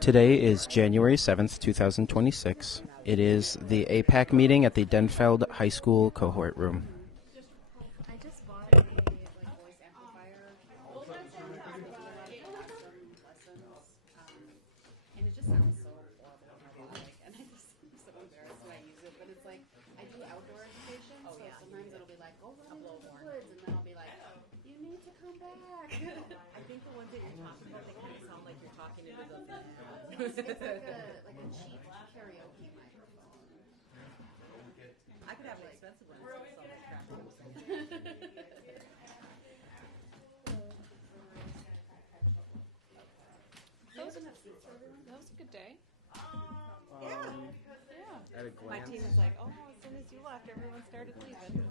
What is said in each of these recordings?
Today is January 7th, 2026. It is the AIPAC meeting at the Denfeld High School cohort room. I just bought a voice amplifier lessons, and it just sounds so horrible and robotic, and I'm so embarrassed when I use it. But it's like I do outdoor education, so sometimes it'll be like, "Oh, run into the woods," and then I'll be like, "You need to come back." I think the ones that you're talking about, they kind of sound like you're talking into the It's like a cheap karaoke microphone. I could have an expensive one. That was a good day. Yeah. At a My glance. team is like, oh, as soon as you left, everyone started leaving.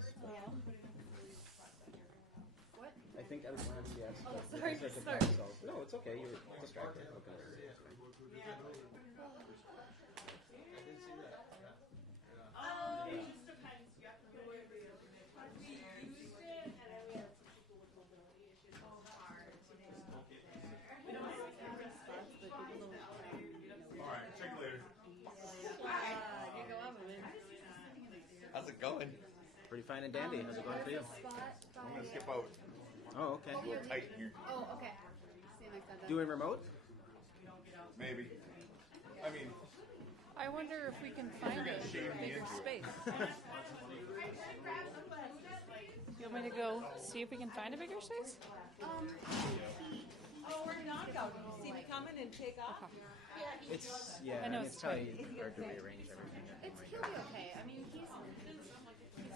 What? I think at a glance, yes. Oh, sorry. No, it's okay. You're distracted. Okay. How's it going? Pretty fine and dandy. How's it going for you? I'm gonna skip out. Oh, okay. A little tight here. Oh, okay. See if I said that. Doing remote? Maybe. I mean, I wonder if we can find you're gonna a shave me bigger into it. space. You want me to go see if we can find a bigger space? Oh, we're knockout. See me coming and take off? It's I know it's it's probably hard to rearrange everything. He'll be okay. I mean, he's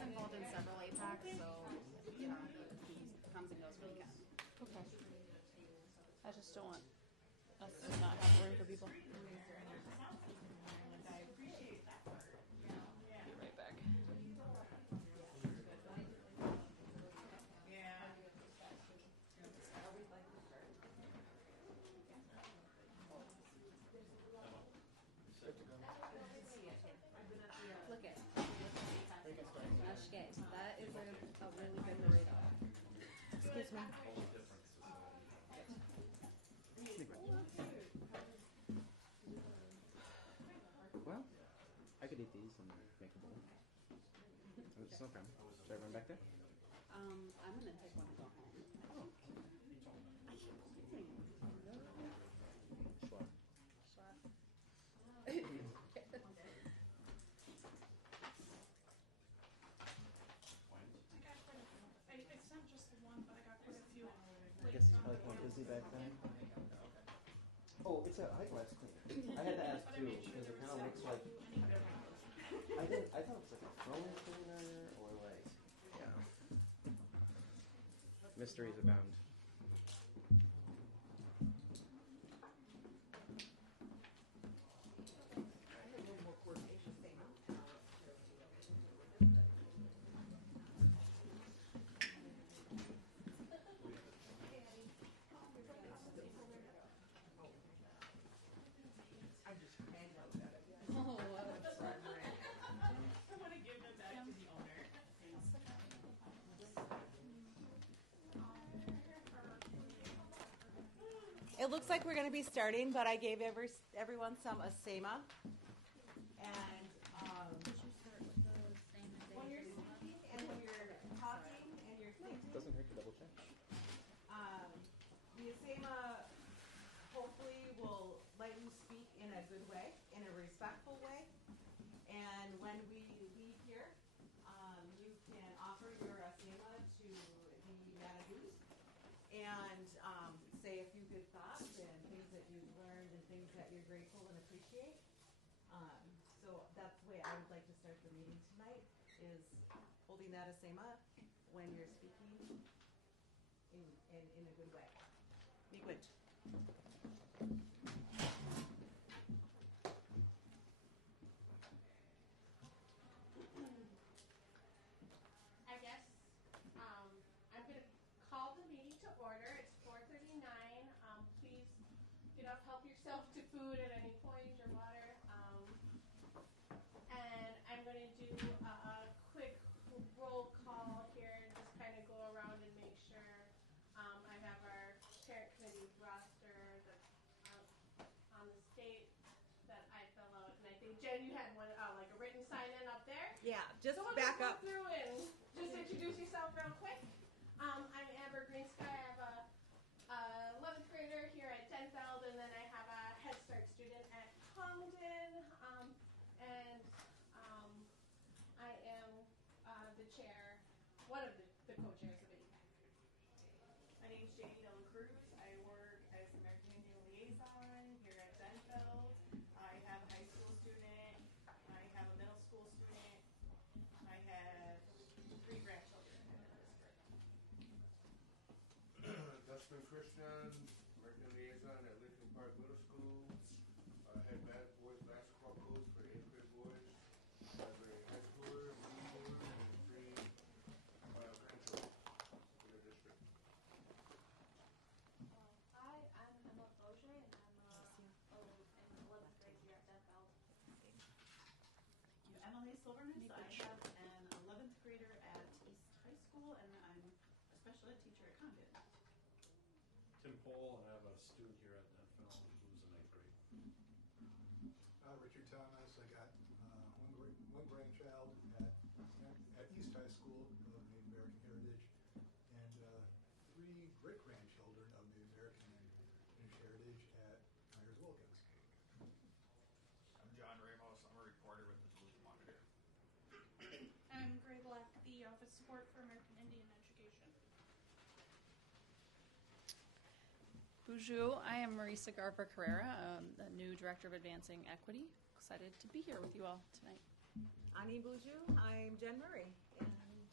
involved in several AIPACs, so he comes and goes when he can. Okay. I just don't want us to not have room for people. Be right back. Look at Nashke. That is a really good burrito. Excuse me. Well, I could eat these and make a bowl. It's no problem. Should I run back there? I'm gonna take one and go home. Sure. I sent just the one, but I got quite a few. I guess he's probably kind of busy back then. Oh, it's a eyeglass cleaner. I had to ask too because it kind of looks like. I thought it was like a phone cleaner or like. Yeah. Mysteries abound. It looks like we're going to be starting, but I gave everyone some Asema. And when you're speaking and when you're talking and you're thinking, Doesn't hurt to double check. the Asema hopefully will let you speak in a good way, in a respectful way. And when we leave here, you can offer your Asema to the Managoose and say a few good thoughts and things that you've learned and things that you're grateful and appreciate. So that's the way I would like to start the meeting tonight, is holding that Asema when you're speaking in a good way. Miigwech. I guess I'm going to call the meeting to order. It's 4:39. Please get up, help yourself to food at any point or water. And I'm going to do a quick roll call here and just kind of go around and make sure I have our parent committee roster on the Jen, you had one, like a written sign in up there. Yeah, just So we'll back just go up. through and just introduce yourself real quick. I'm Amber Greensky. I have a 11th grader here at Denfeld, and then I have a Head Start student at Congdon. I am the chair, one of the co-chairs of AIPAC. My name is Jamie Della Cruz. I work as American Indian Liaison here at Denfeld. I have a high school student. I have a middle school student. I have 3 grandchildren in the district. Dustin Christian, American Liaison at Lincoln Park Middle School. Head bad boys basketball coach for 8th grade boys. I have a high schooler, a middle schooler, and 3 grandchildren in the district. Hi, I'm Emma Boger, and I'm in 11th grade here at Denfeld. Emily Silverman. I have an 11th grader at East High School, and I'm a special ed teacher at Condon. Tim Pohl, and I have a student here at Denfeld who's in 8th grade. Richard Thomas. I got one grandchild at East High School of the American Heritage, and 3 great-grandchildren of the American Heritage at Myers Wilkins. I'm John Ramos. I'm a reporter with the Duluth Monitor. I'm Gray Black, the Office Support for American Indian Education. Bonjour, I am Marisa Garver Carrera, the new Director of Advancing Equity. Excited to be here with you all tonight. Ani Boujou, I'm Jen Murray, and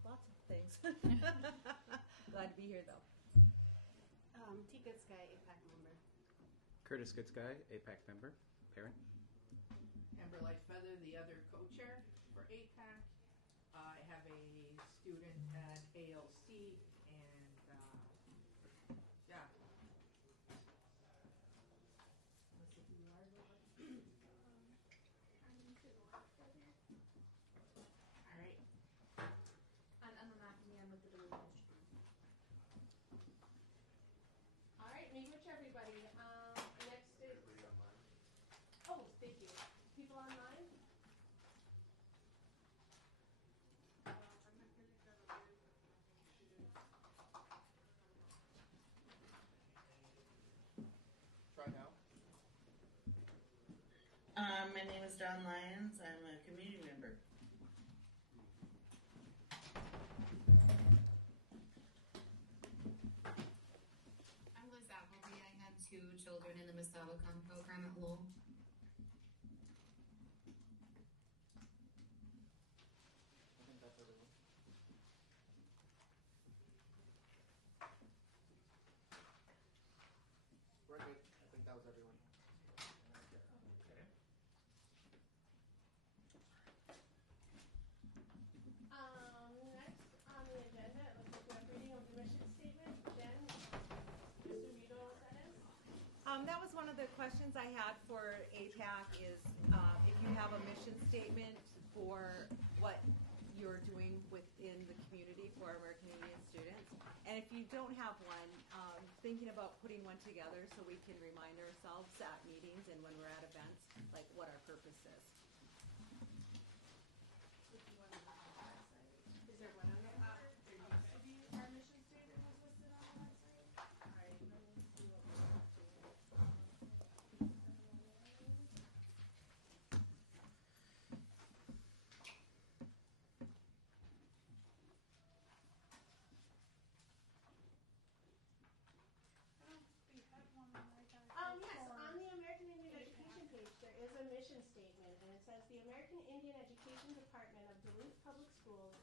lots of things. Glad to be here, though. T. Good Sky, AIPAC member. Curtis Goodsky, AIPAC member, parent. Amber Lightfeather, the other co-chair for AIPAC. I have a student at ALC, and yeah. Let's see who you are. All right. I'm Emma McNamee. I'm with the Duluth Public Schools. All right, meet with everybody. Next is. Everybody online? Oh, thank you. People online? Try now. My name is Dawn Lyons. I'm a community member. I'm Liz Appleby. I have 2 children in the Miss Avocon program at Lowell. I think that's everyone. We're good. I think that was everyone. Okay. Next on the agenda, it looks like we have reading of the mission statement. Jen, just to read all that is. That was one of the questions I had for AIPAC is if you have a mission statement for what you're doing within the community for American Indian students. And if you don't have one, thinking about putting one together so we can remind ourselves at meetings and when we're at events, like what our purpose is. Is there one on the top? There used to be our mission statement was listed on the website. All right, let me see what we're up to. We had one that I got. Yes, for- on the American Indian Education page, there is a mission statement, and it says the American Indian Education Department of Duluth Public Schools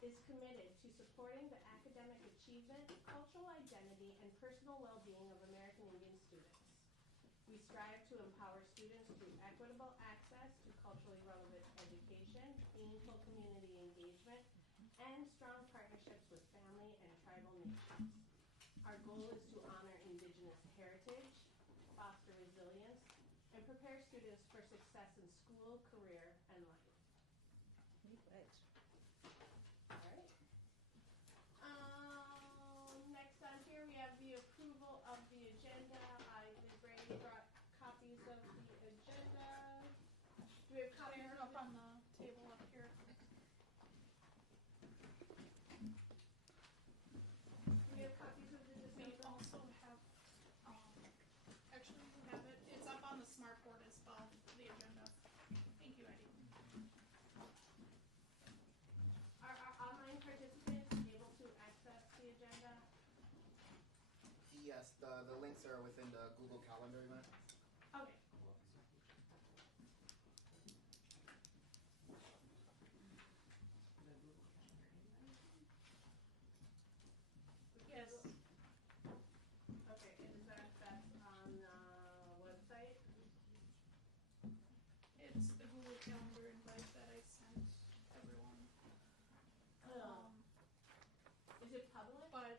is committed to supporting the academic achievement, cultural identity, and personal well-being of American Indian students. We strive to empower students through equitable access to culturally relevant education, meaningful community engagement, and strong partnerships with family and tribal nations. Our goal is to honor Indigenous heritage, foster resilience, and prepare students for success in school, career, and life. All right. Next on here we have the approval of the agenda. I did bring brought copies of the agenda. The links are within the Google Calendar event. Okay. Yes. Okay, and that's on the website? It's the Google Calendar invite that I sent everyone. Is it public? But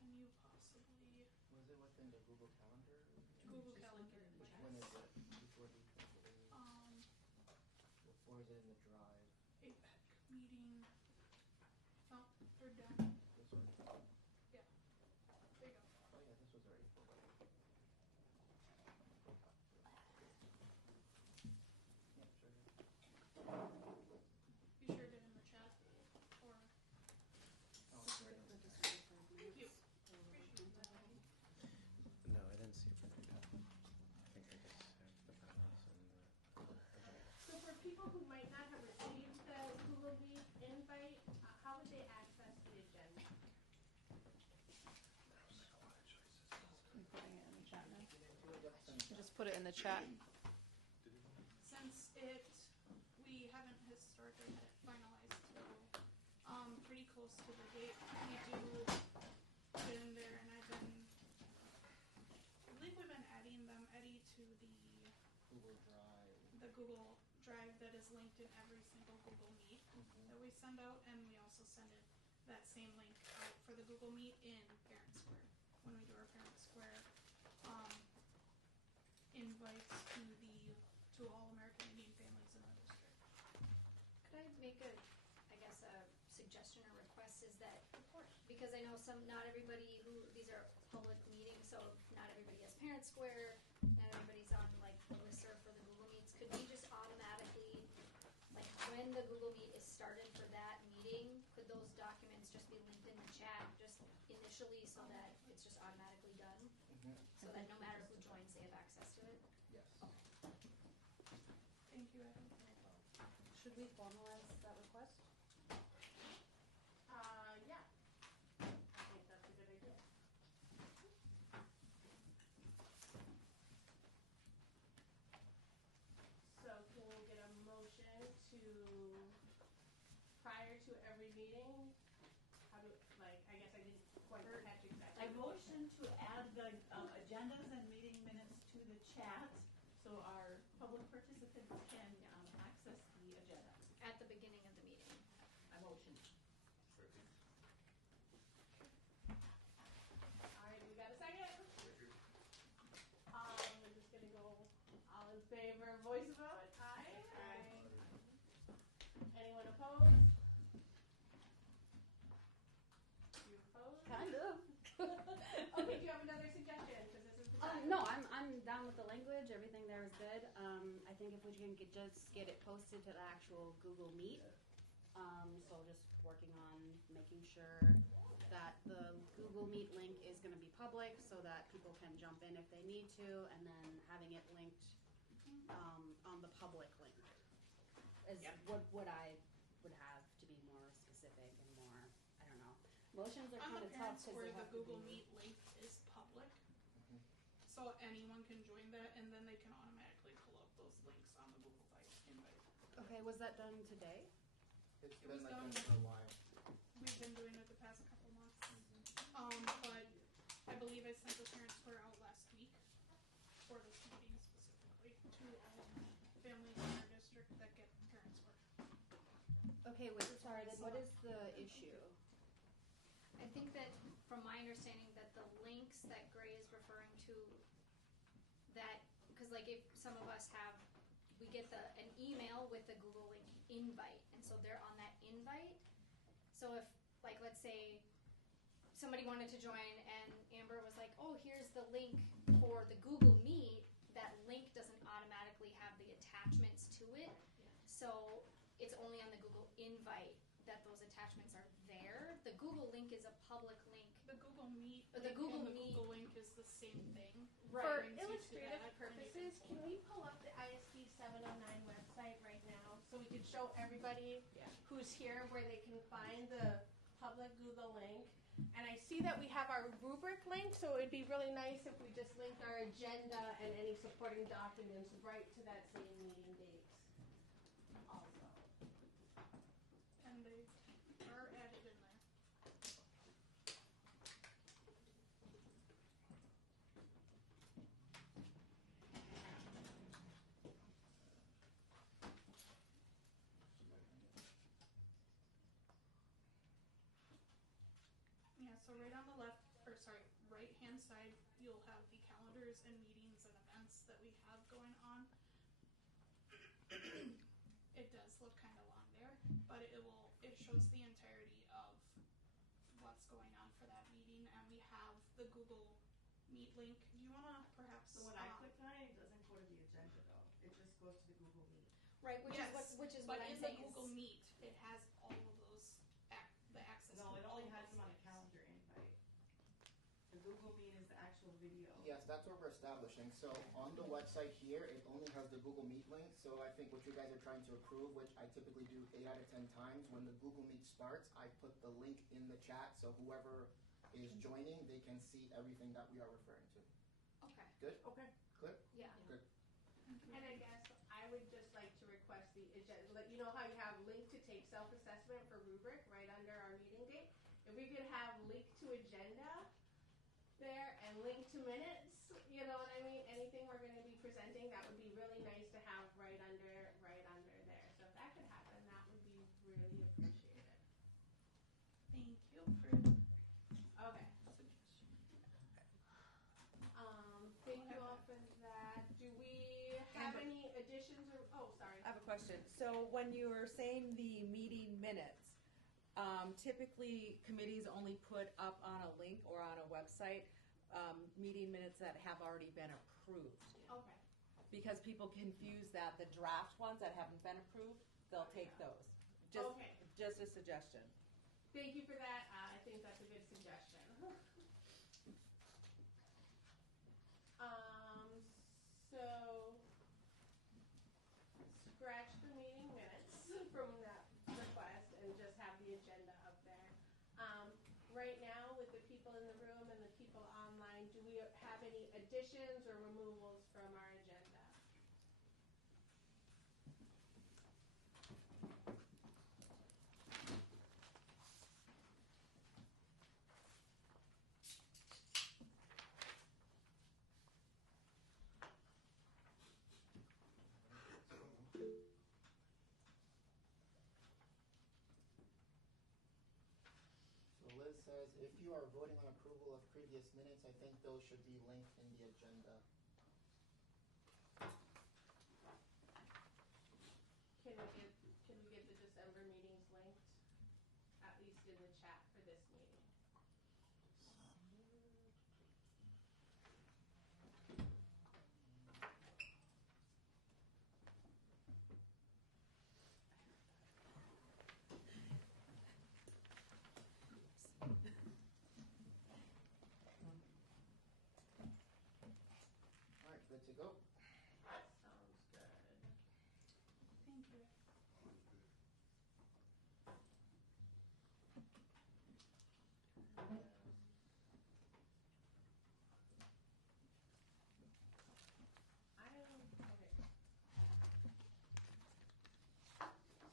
can you possibly Was it within the Google Calendar? Google Calendar Which invite? one is it? Which one do you think it is? Or is it in the drive? AIPAC meeting. Oh, third down. This one? Yeah. There you go. Oh yeah, this was already full. Yeah, sure. You shared it in the chat, or? Oh, it's right on the Thank you. Appreciate that. No, I didn't see it for the top. I think I just have the promise and So for people who might not have received the Google Meet invite, how would they access the agenda? I'm putting it in the chat now. Just put it in the chat. Since we haven't historically had it finalized till pretty close to the date, we do put it in there, and I believe we've been adding them, Eddie, to Google Drive. the Google Drive that is linked in every single Google Meet that we send out, and we also send that same link out for the Google Meet in Parent Square when we do our Parent Square invites to all American Indian families in the district. Could I make a suggestion or request is that, because I know not everybody these are public meetings, so not everybody has Parent Square, not everybody's on like the listserv for the Google Meets. Could we just automatically, like when the Google Meet is started for that meeting, could those documents just be linked in the chat just initially so that it's just automatically done? So that no matter who joins, they have access to it? Yes. Thank you, Adam. Should we formalize that request? Yeah. I think that's a good idea. So can we get a motion to, prior to every meeting, I guess I didn't quite catch exactly. I motion to add the agendas and meeting minutes to the chat so our public participants can access the agenda. At the beginning of the meeting. I motion. All right, we got a second? We're just gonna go all in favor, voice vote, aye? Aye. Anyone opposed? You opposed? Kind of. Okay, do you have another suggestion? Because this is the time. No, I'm down with the language. Everything there is good. I think if we can just get it posted to the actual Google Meet. So just working on making sure that the Google Meet link is going to be public so that people can jump in if they need to, and then having it linked on the public link is what I would have to be more specific and more, I don't know. Motions are On kind the of tough Parents because Square, they the have to Google be. Meet link is public, so anyone can join that, and then they can automatically pull up those links on the Google invite. Okay, was that done today? It's It been was like done. that for a while. We've been doing it the past couple months. But I believe I sent the Parent Square out last week for this meeting specifically to all families in our district that get Parent Square. Okay, wait, sorry, then what is the issue? I think that from my understanding that the links that Gray is referring to, that, because like if some of us have, we get an email with the Google link invite, and so they're on that invite. So if, like, let's say somebody wanted to join and Amber was like, oh, here's the link for the Google Meet, that link doesn't automatically have the attachments to it. So it's only on the Google invite that those attachments are there. The Google link is a public link. The Google Meet But the Google and the Meet Google link is the same thing. For Brings you to illustrative that, purposes, can we pull up the ISD 709 website right now so we can show everybody who's here where they can find the public Google link? And I see that we have our rubric link, so it'd be really nice if we just linked our agenda and any supporting documents right to that same meeting date also. And they are added in there. Yeah, so right on the right-hand side, you'll have the calendars and meetings and events that we have going on. It does look kind of long there, but it shows the entirety of what's going on for that meeting, and we have the Google Meet link. Do you want to perhaps? So when I click on it, it doesn't go to the agenda though. It just goes to the Google Meet. Right, which is what I'm saying. But in the Google Meet, it has all of those the access. No, to it all only of has those them on a links. calendar invite. The Google Meet is the actual video. Yes, that's what we're establishing. So on the website here, it only has the Google Meet link. So I think what you guys are trying to approve, which I typically do 8 out of 10 times, when the Google Meet starts, I put the link in the chat so whoever is joining, they can see everything that we are referring to. Okay. Good? Okay. Good? Yeah. Good. And I guess I would just like to request the agenda, you know how you have link to take self-assessment for rubric right under our meeting date? If we could have link to agenda there and link to minutes, you know what I mean? Anything we're going to be presenting, that would be really nice to have right under there. So if that could happen, that would be really appreciated. Thank you for the Okay. Thank you all for that. Do we have any additions or, sorry. I have a question. So when you were saying the meeting minutes, typically committees only put up on a link or on a website meeting minutes that have already been approved. Okay. Because people confuse that the draft ones that haven't been approved, they'll take those. Just a suggestion. Thank you for that. I think that's a good suggestion. So scratch the meeting minutes from that request and just have the agenda up there. Right now, with the people in the room and the people online, do we have any additions or removals from our agenda? So Liz says, if you are voting on approval of previous minutes, I think those should be linked in the agenda. Can we get the December meetings linked, at least in the chat for this meeting? All right, good to go. Sounds good. Thank you.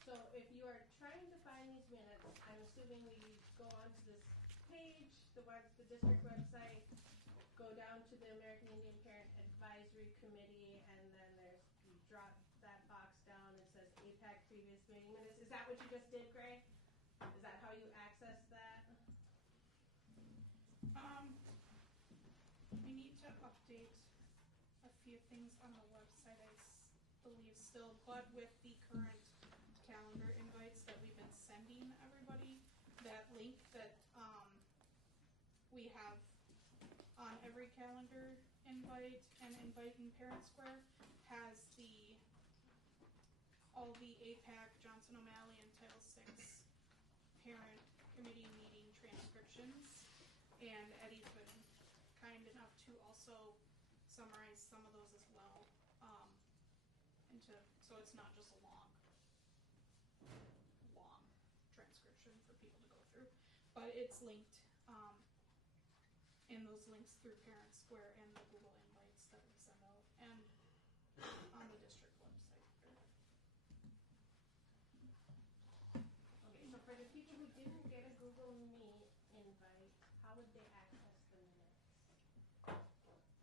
So if you are trying to find these minutes, I'm assuming we go onto this page, the district website, go down to the American Indian Parent Advisory Committee, and then you drop that box down. It says AIPAC previous meeting minutes. Is that what you just did, Gray? Is that how you access that? We need to update a few things on the website, I believe still, but with the current calendar invites that we've been sending everybody, that link that we have on every calendar invite and invite in Parent Square has all the AIPAC, Johnson O'Malley, and Title VI parent committee meeting transcriptions, and Eddie's been kind enough to also summarize some of those as well, so it's not just a long transcription for people to go through, but it's linked in those links through Parent Square and the Google invites that we send out, and on the district website. Okay, so for the people who didn't get a Google Meet invite, how would they access the minutes?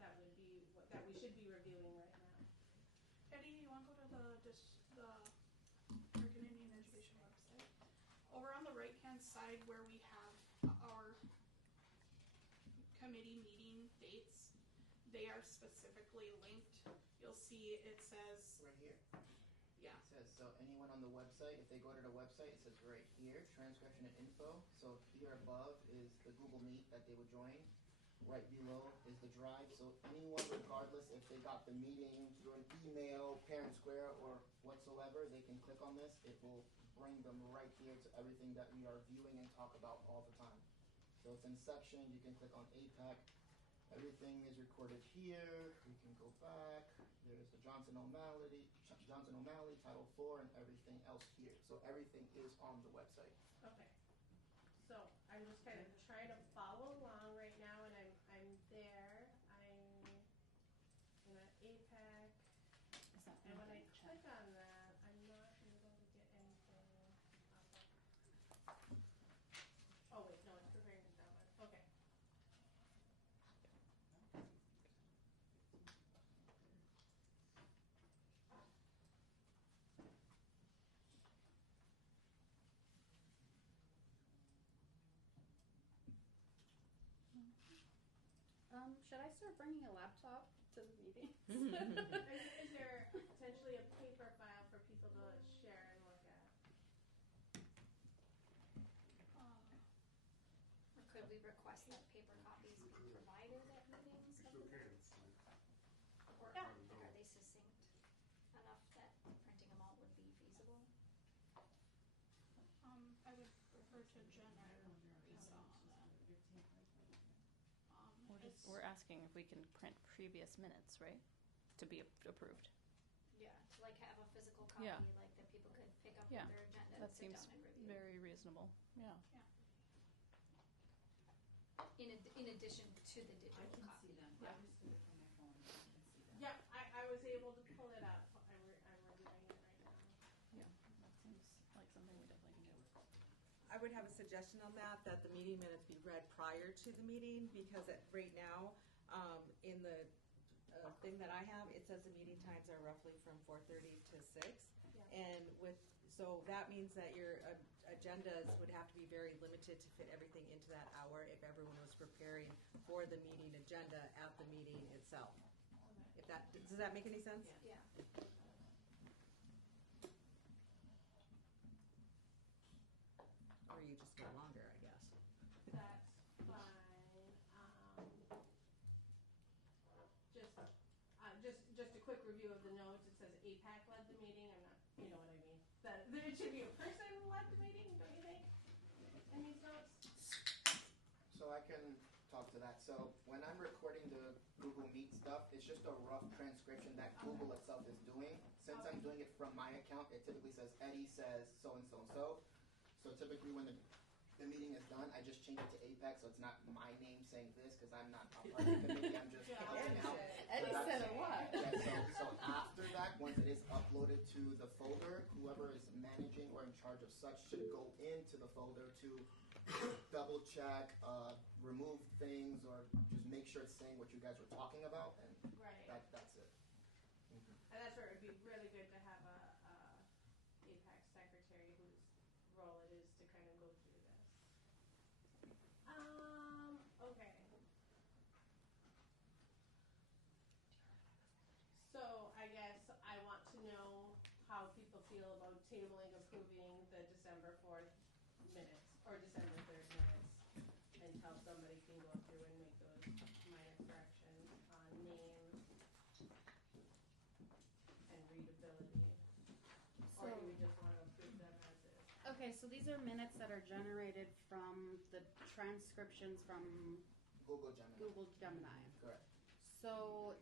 That would be what that we should be reviewing right now. Eddie, you want to go to the American Indian Education website? Over on the right-hand side where we have our committee meeting dates, they are specifically linked. You'll see it says Right here. Yeah. It says, so anyone on the website, if they go to the website, it says right here, transcription and info. So here above is the Google Meet that they would join. Right below is the drive. So anyone, regardless if they got the meeting through an email, Parent Square, or whatsoever, they can click on this. It will bring them right here to everything that we are viewing and talk about all the time. So it's in section. You can click on AIPAC. Everything is recorded here. We can go back. There's the Johnson O'Malley, Title IV, and everything else here. So everything is on the website. Okay. So I'm just kind of trying to follow along right now, and I'm there. I'm in AIPAC, and when I click on that, I'm not able to get anything up. Oh wait, no, it's preparing to download. Okay. Should I start bringing a laptop to the meeting? Is there potentially a paper file for people to share and look at? Or could we request that paper copies be provided at meetings? You still can. Or Yeah. are they succinct enough that printing them out would be feasible? I would refer to Jen or Lisa on that. We're asking if we can print previous minutes, right? To be approved. Yeah, to like have a physical copy, Yeah. like that people could pick up Yeah. with their agenda That and sit seems down and review. very reasonable. Yeah. In addition to the digital copy. I can see them. Yeah. I just did it from my phone. I can see them. Yeah, I was able to pull it up. I'm reviewing it right now. Yeah. That seems like something we definitely can do. I would have a suggestion on that the meeting minutes be read prior to the meeting, because right now, in the thing that I have, it says the meeting times are roughly from 4:30 to 6. Yeah. And so that means that your agendas would have to be very limited to fit everything into that hour if everyone was preparing for the meeting agenda at the meeting itself. Does that make any sense? Yeah. Or you just go longer, I guess. That's fine. Just a quick review of the notes. It says AIPAC led the meeting. I'm not, you know what I mean. It should be a person who led the meeting, don't you think? In these notes? So I can talk to that. So when I'm recording the Google Meet stuff, it's just a rough transcription that Google itself is doing. Since I'm doing it from my account, it typically says Eddie says so and so and so. So typically when the meeting is done, I just change it to AIPAC, so it's not my name saying this, because I'm not a part of the committee. I'm just helping out. Eddie said a lot. Yeah, so after that, once it is uploaded to the folder, whoever is managing or in charge of such should go into the folder to double check, remove things, or just make sure it's saying what you guys were talking about, and Right. that's it. And that's where it would be really good to have a AIPAC secretary whose role it is to kind of go through this. Okay. So I guess I want to know how people feel about tabling, approving the December 4th minutes or December 3rd minutes until somebody can go through and make those minor corrections on names and readability. Or do we just want to approve them as is? Okay, so these are minutes that are generated from the transcriptions from Google Gemini. Google Gemini. Correct. So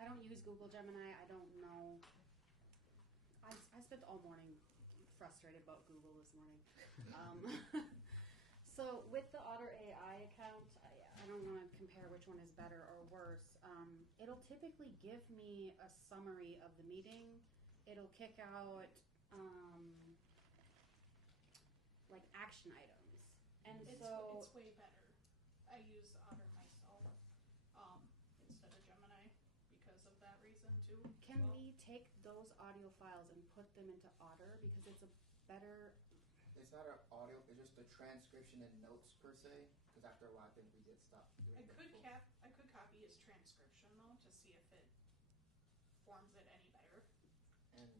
I don't use Google Gemini. I don't know. I spent all morning frustrated about Google this morning. So with the Otter AI account, I don't want to compare which one is better or worse. It'll typically give me a summary of the meeting. It'll kick out like action items, and It's way better. I use Otter myself instead of Gemini because of that reason too. Can we take those audio files and put them into Otter because it's a better? It's not an audio, it's just a transcription and notes per se, because after a while I think we did stop doing I the could full- copy his transcription though to see if it forms it any better And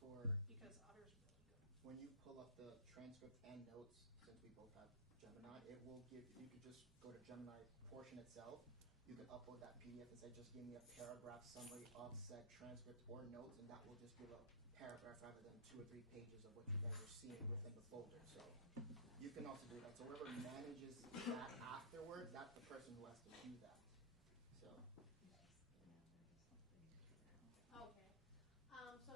for because Otter's really good. when you pull up the transcript and notes, since we both have Gemini, it will give, you could just go to Gemini portion itself. You can upload that PDF and say, just give me a paragraph summary of said transcript or notes, and that will just give a paragraph rather than 2 or 3 pages of what you guys are seeing within the folder. So you can also do that. So whoever manages that afterwards, that's the person who has to do that. So Okay. So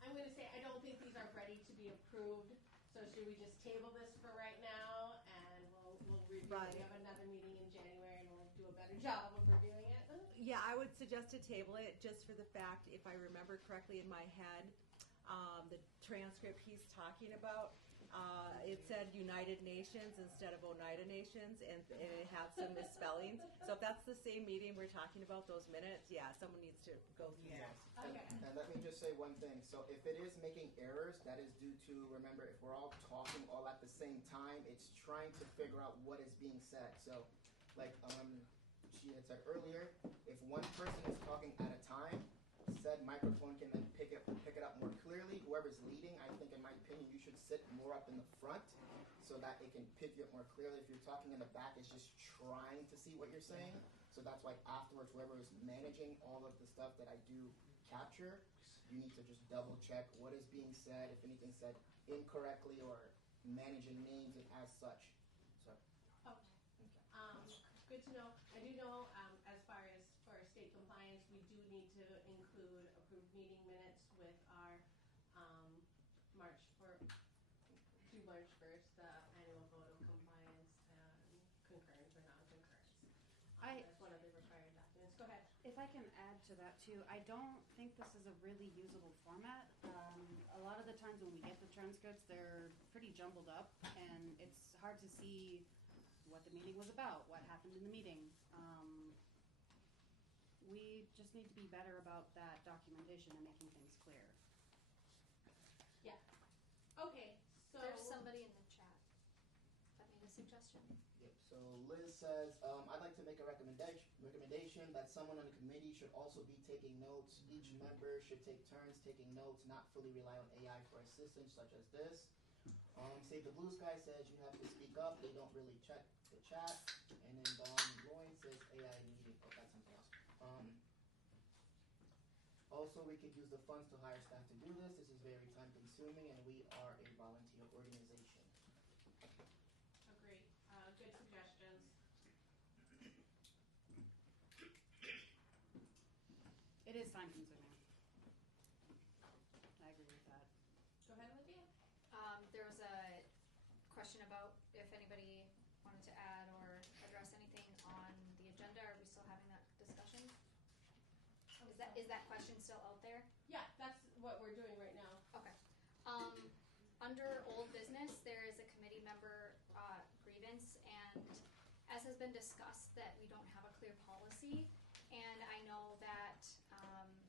I'm going to say I don't think these are ready to be approved. So should we just table this for right now and we'll review? Right. We have another meeting in January and we'll do a better job of reviewing it. Yeah, I would suggest to table it just for the fact, if I remember correctly in my head, the transcript he's talking about, it said United Nations instead of Oneida Nations, and it had some misspellings. So if that's the same meeting we're talking about, those minutes, yeah, someone needs to go through those. Okay. And let me just say one thing. So if it is making errors, that is due to, remember, if we're all talking all at the same time, it's trying to figure out what is being said. So, like she had said earlier, if one person is talking at a time, said microphone can then pick it up more clearly. Whoever's leading, I think, in my opinion, you should sit more up in the front so that it can pick you up more clearly. If you're talking in the back, it's just trying to see what you're saying. So that's why afterwards, whoever is managing all of the stuff that I do capture, you need to just double check what is being said, if anything said incorrectly, or managing names and as such. So. Okay. Good to know. I do know as far as for state compliance, we do need to include approved meeting minutes with our March 1st, the annual vote of compliance and concurrence or non-concurrence. That's one of the required documents. Go ahead. If I can add to that too, I don't think this is a really usable format. A lot of the times when we get the transcripts, they're pretty jumbled up, and it's hard to see what the meeting was about, what happened in the meeting. We just need to be better about that documentation and making things clear. Yeah. Okay. So There's somebody in the chat that made a suggestion. Yep. So Liz says, I'd like to make a recommendation that someone on the committee should also be taking notes. Each member should take turns taking notes, not fully rely on AI for assistance such as this. Save the Blue Sky says you have to speak up. They don't really check the chat. And then Dawn Loin says AI meeting. Oh, that's something else. Also, we could use the funds to hire staff to do this. This is very time consuming and we are a volunteer organization. Agree. Good suggestions. It is time consuming. I agree with that. Go ahead, Olivia. There was a question about if anybody wanted to add or address anything on the agenda. Are we still having that discussion? Is that question still out there? Yeah, that's what we're doing right now. Okay. Under old business, there is a committee member grievance, and as has been discussed, that we don't have a clear policy. And I know that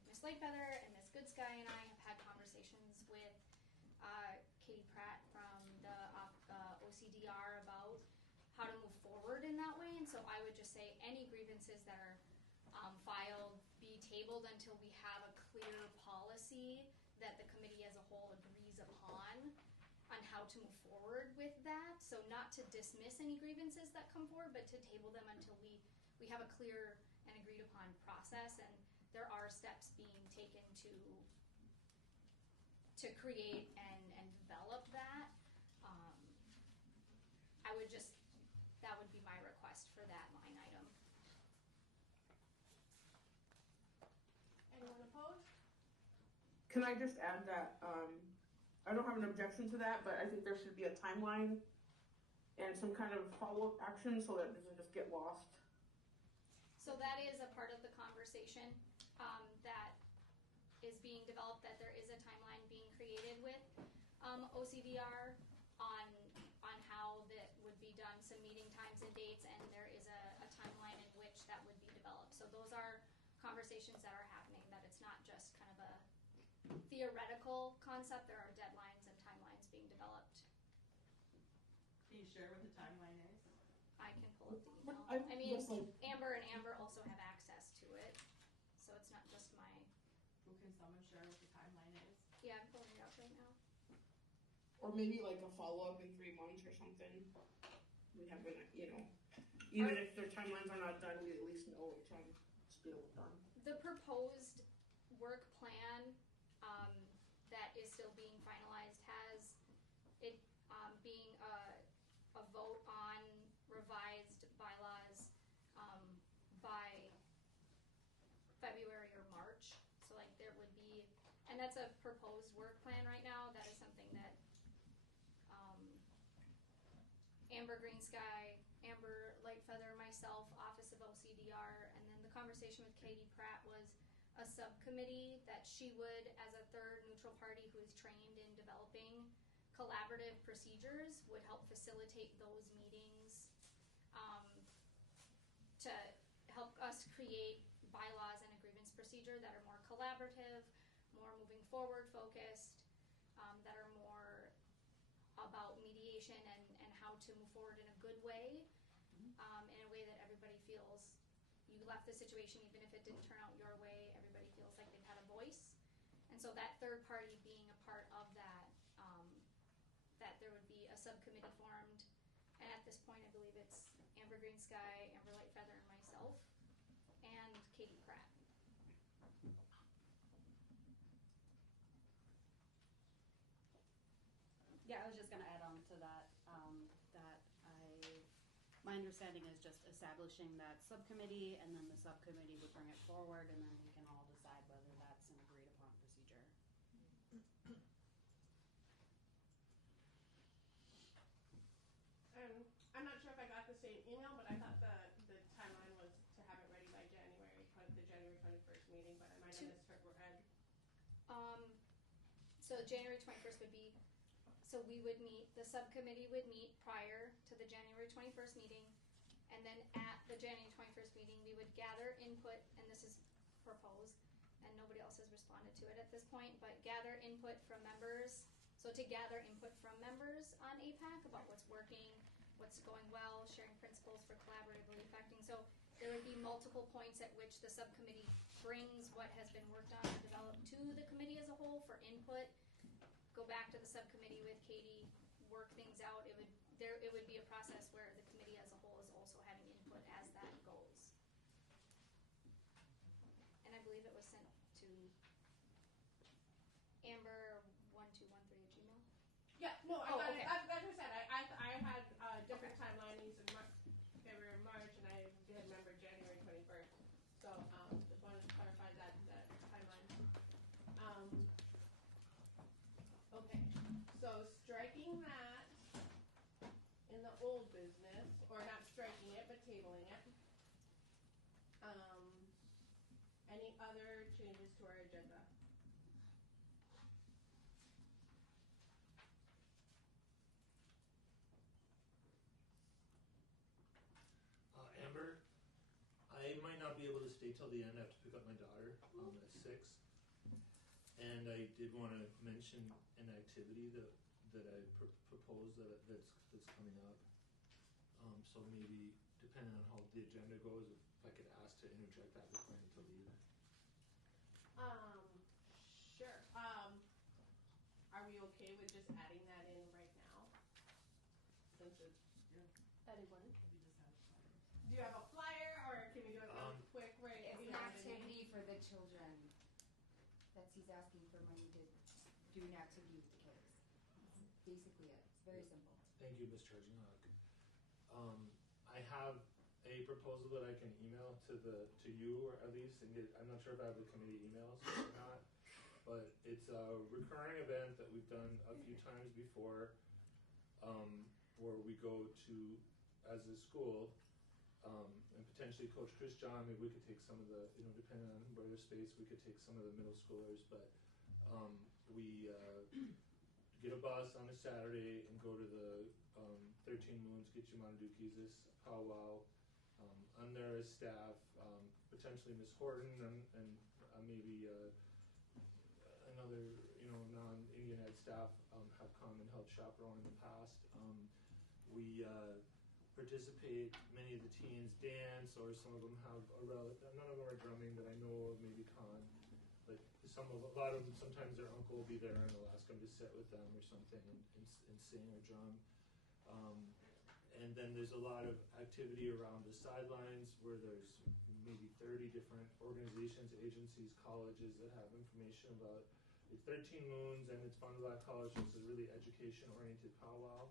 Ms. Lakefeather and Ms. Goodsky and I have had conversations with Katie Pratt from the OCDR about how to move forward in that way. And so I would just say any grievances that are filed be tabled until we have a clear policy that the committee as a whole agrees upon on how to move forward with that. So not to dismiss any grievances that come forward, but to table them until we have a clear and agreed upon process, and there are steps being taken to create and develop that. That would be my request for that line item. Anyone opposed? Can I just add that I don't have an objection to that, but I think there should be a timeline and some kind of follow-up action so that it doesn't just get lost? So that is a part of the conversation that is being developed, that there is a timeline being created with OCDR on how that would be done, some meeting times and dates, and there is a timeline in which that would be developed. So those are conversations that are happening, that it's not just kind of a theoretical concept, there are deadlines and timelines being developed. Can you share what the timeline is? I can pull up the email. I mean, Amber and Amber also have access to it, so it's not just my. Well, can someone share what the timeline is? Yeah, I'm pulling it up right now. Or maybe like a follow-up in 3 months or something. We have an, even if their timelines are not done, we at least know what time to get it done. The proposed work plan that is still being finalized has it being a vote on revised bylaws by February or March. So like there would be, and that's a proposed work plan right now. That is something that Amber Green Sky, Amber Lightfeather, myself, Office of OCDR, and then the conversation with Katie Pratt was a subcommittee that she would, as a third neutral party who is trained in developing collaborative procedures, would help facilitate those meetings to help us create bylaws and a grievance procedure that are more collaborative, more moving forward focused, that are more about mediation and how to move forward in a good way, in a way that everybody feels you left the situation, even if it didn't turn out your way, everybody feels like they've had a voice. And so that third party being a part of that, that there would be a subcommittee formed. And at this point, I believe it's Amber Green Sky, Amber Lightfeather, and myself, and Katie Pratt. Yeah, I was just going to add on to that, my understanding is just establishing that subcommittee, and then the subcommittee would bring it forward, and then we can all decide whether that's an agreed upon procedure. I'm not sure if I got the same email, but I thought the timeline was to have it ready by the January 21st meeting, but I might have misread. So January 21st would be, so we would meet, the subcommittee would meet prior to the January 21st meeting, and then at the January 21st meeting, we would gather input, and this is proposed, and nobody else has responded to it at this point, but gather input from members. So to gather input from members on AIPAC about what's working, what's going well, sharing principles for collaboratively affecting. So there would be multiple points at which the subcommittee brings what has been worked on or developed to the committee as a whole for input. Go back to the subcommittee with Katie, work things out. It would be a process where the committee as a whole is also having input as that goes. And I believe it was sent to Amber1213@gmail. Yeah, no, I got okay. it. Like I said, I had different timelines in February and March, and I did remember January 21st. So just wanted to clarify that timeline. Okay, so striking that in the old business, or not striking it, but tabling it. Any other changes to our agenda? Amber, I might not be able to stay till the end. I have to pick up my daughter at 6. And I did want to mention an activity that I proposed that's coming up. So maybe, depending on how the agenda goes, if I could ask to interject that before I need to leave. Sure. Are we okay with just adding that in right now? Since it's Adding what? Do you have a flyer, or can we do it really quick? Right? It's you an know what I mean? activity for the children. That's he's asking for money to do an activity with the kids. That's basically it. It's very simple. Thank you, Ms. Charginock. I have a proposal that I can email to you, or at least, and I'm not sure if I have the committee emails or not, but it's a recurring event that we've done a few times before. where we go to, as a school, and potentially Coach Chris John, maybe we could take some of the, depending on where there's space, we could take some of the middle schoolers, but we get a bus on a Saturday and go to the 13 Moons, Get You Monadukis, this powwow. I'm there as staff, potentially Miss Horton and maybe another, non-Indian Ed staff have come and helped chaperone in the past. We participate, many of the teens dance, or some of them have none of them are drumming that I know of, maybe Con. But a lot of them, sometimes their uncle will be there and they'll ask them to sit with them or something and sing or drum. And then there's a lot of activity around the sidelines where there's maybe 30 different organizations, agencies, colleges that have information about it's 13 Moons and it's Fun Black College, so it's a really education-oriented powwow.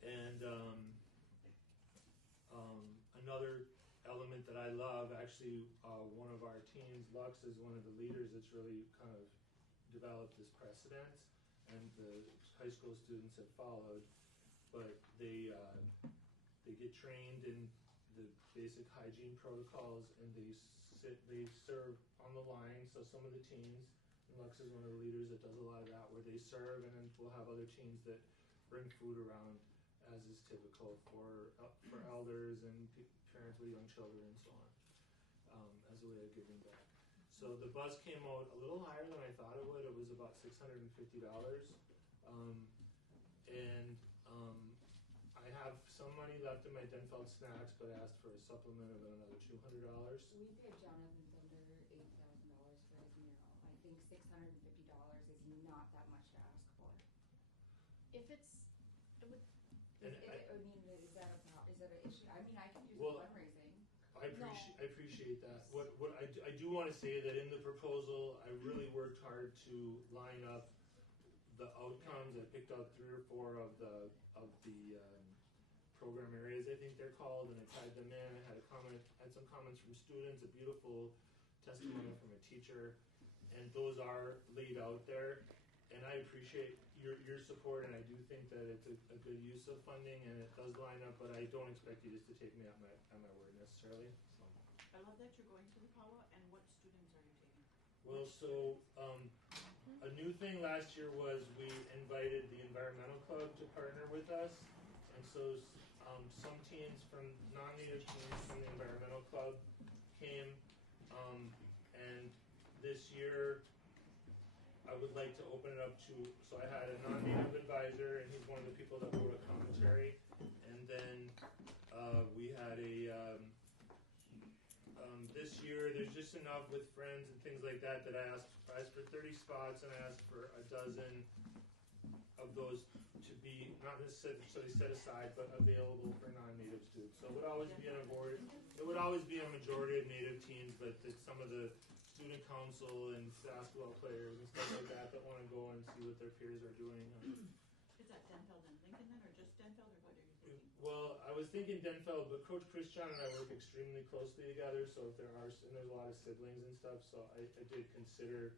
And another element that I love, actually, one of our teams, Lux, is one of the leaders that's really kind of developed this precedent, and the high school students have followed. But they get trained in the basic hygiene protocols, and they serve on the line. So some of the teams, and Lux is one of the leaders that does a lot of that, where they serve, and then we'll have other teams that bring food around, as is typical for elders and parents with young children and so on, as a way of giving back. So the bus came out a little higher than I thought it would. It was about $650. I have some money left in my Denfeld snacks, but I asked for a supplement of another $200. We paid Jonathan Thunder $8,000 for his mural. I think $650 is not that much to ask for. If it's, is that an issue? I mean, I can use fundraising. I appreciate that. What I do want to say that in the proposal, I really worked hard to line up the outcomes. I picked out 3 or 4 of the program areas, I think they're called, and I tied them in. I had some comments from students, a beautiful testimony from a teacher, and those are laid out there. And I appreciate your support, and I do think that it's a good use of funding, and it does line up. But I don't expect you just to take me at my word necessarily. So. I love that you're going to the powwow, and what students are you taking? Well, so a new thing last year was we invited the environmental club to partner with us, and so some teams from non-native teams from the environmental club came, and this year I would like to open it up to, so I had a non-native advisor, and he's one of the people that wrote a commentary, and then we had this year there's just enough with friends and things like that I asked for 30 spots, and I asked for a dozen of those to be not necessarily set aside, but available for non-native students. So it would always be a majority of native teams, but it's some of the student council and basketball players and stuff like that want to go and see what their peers are doing. Is that Denfeld and Lincoln then, or just Denfeld, or what are you thinking? Well, I was thinking Denfeld, but Coach Chris John and I work extremely closely together, so if there's a lot of siblings and stuff, so I did consider,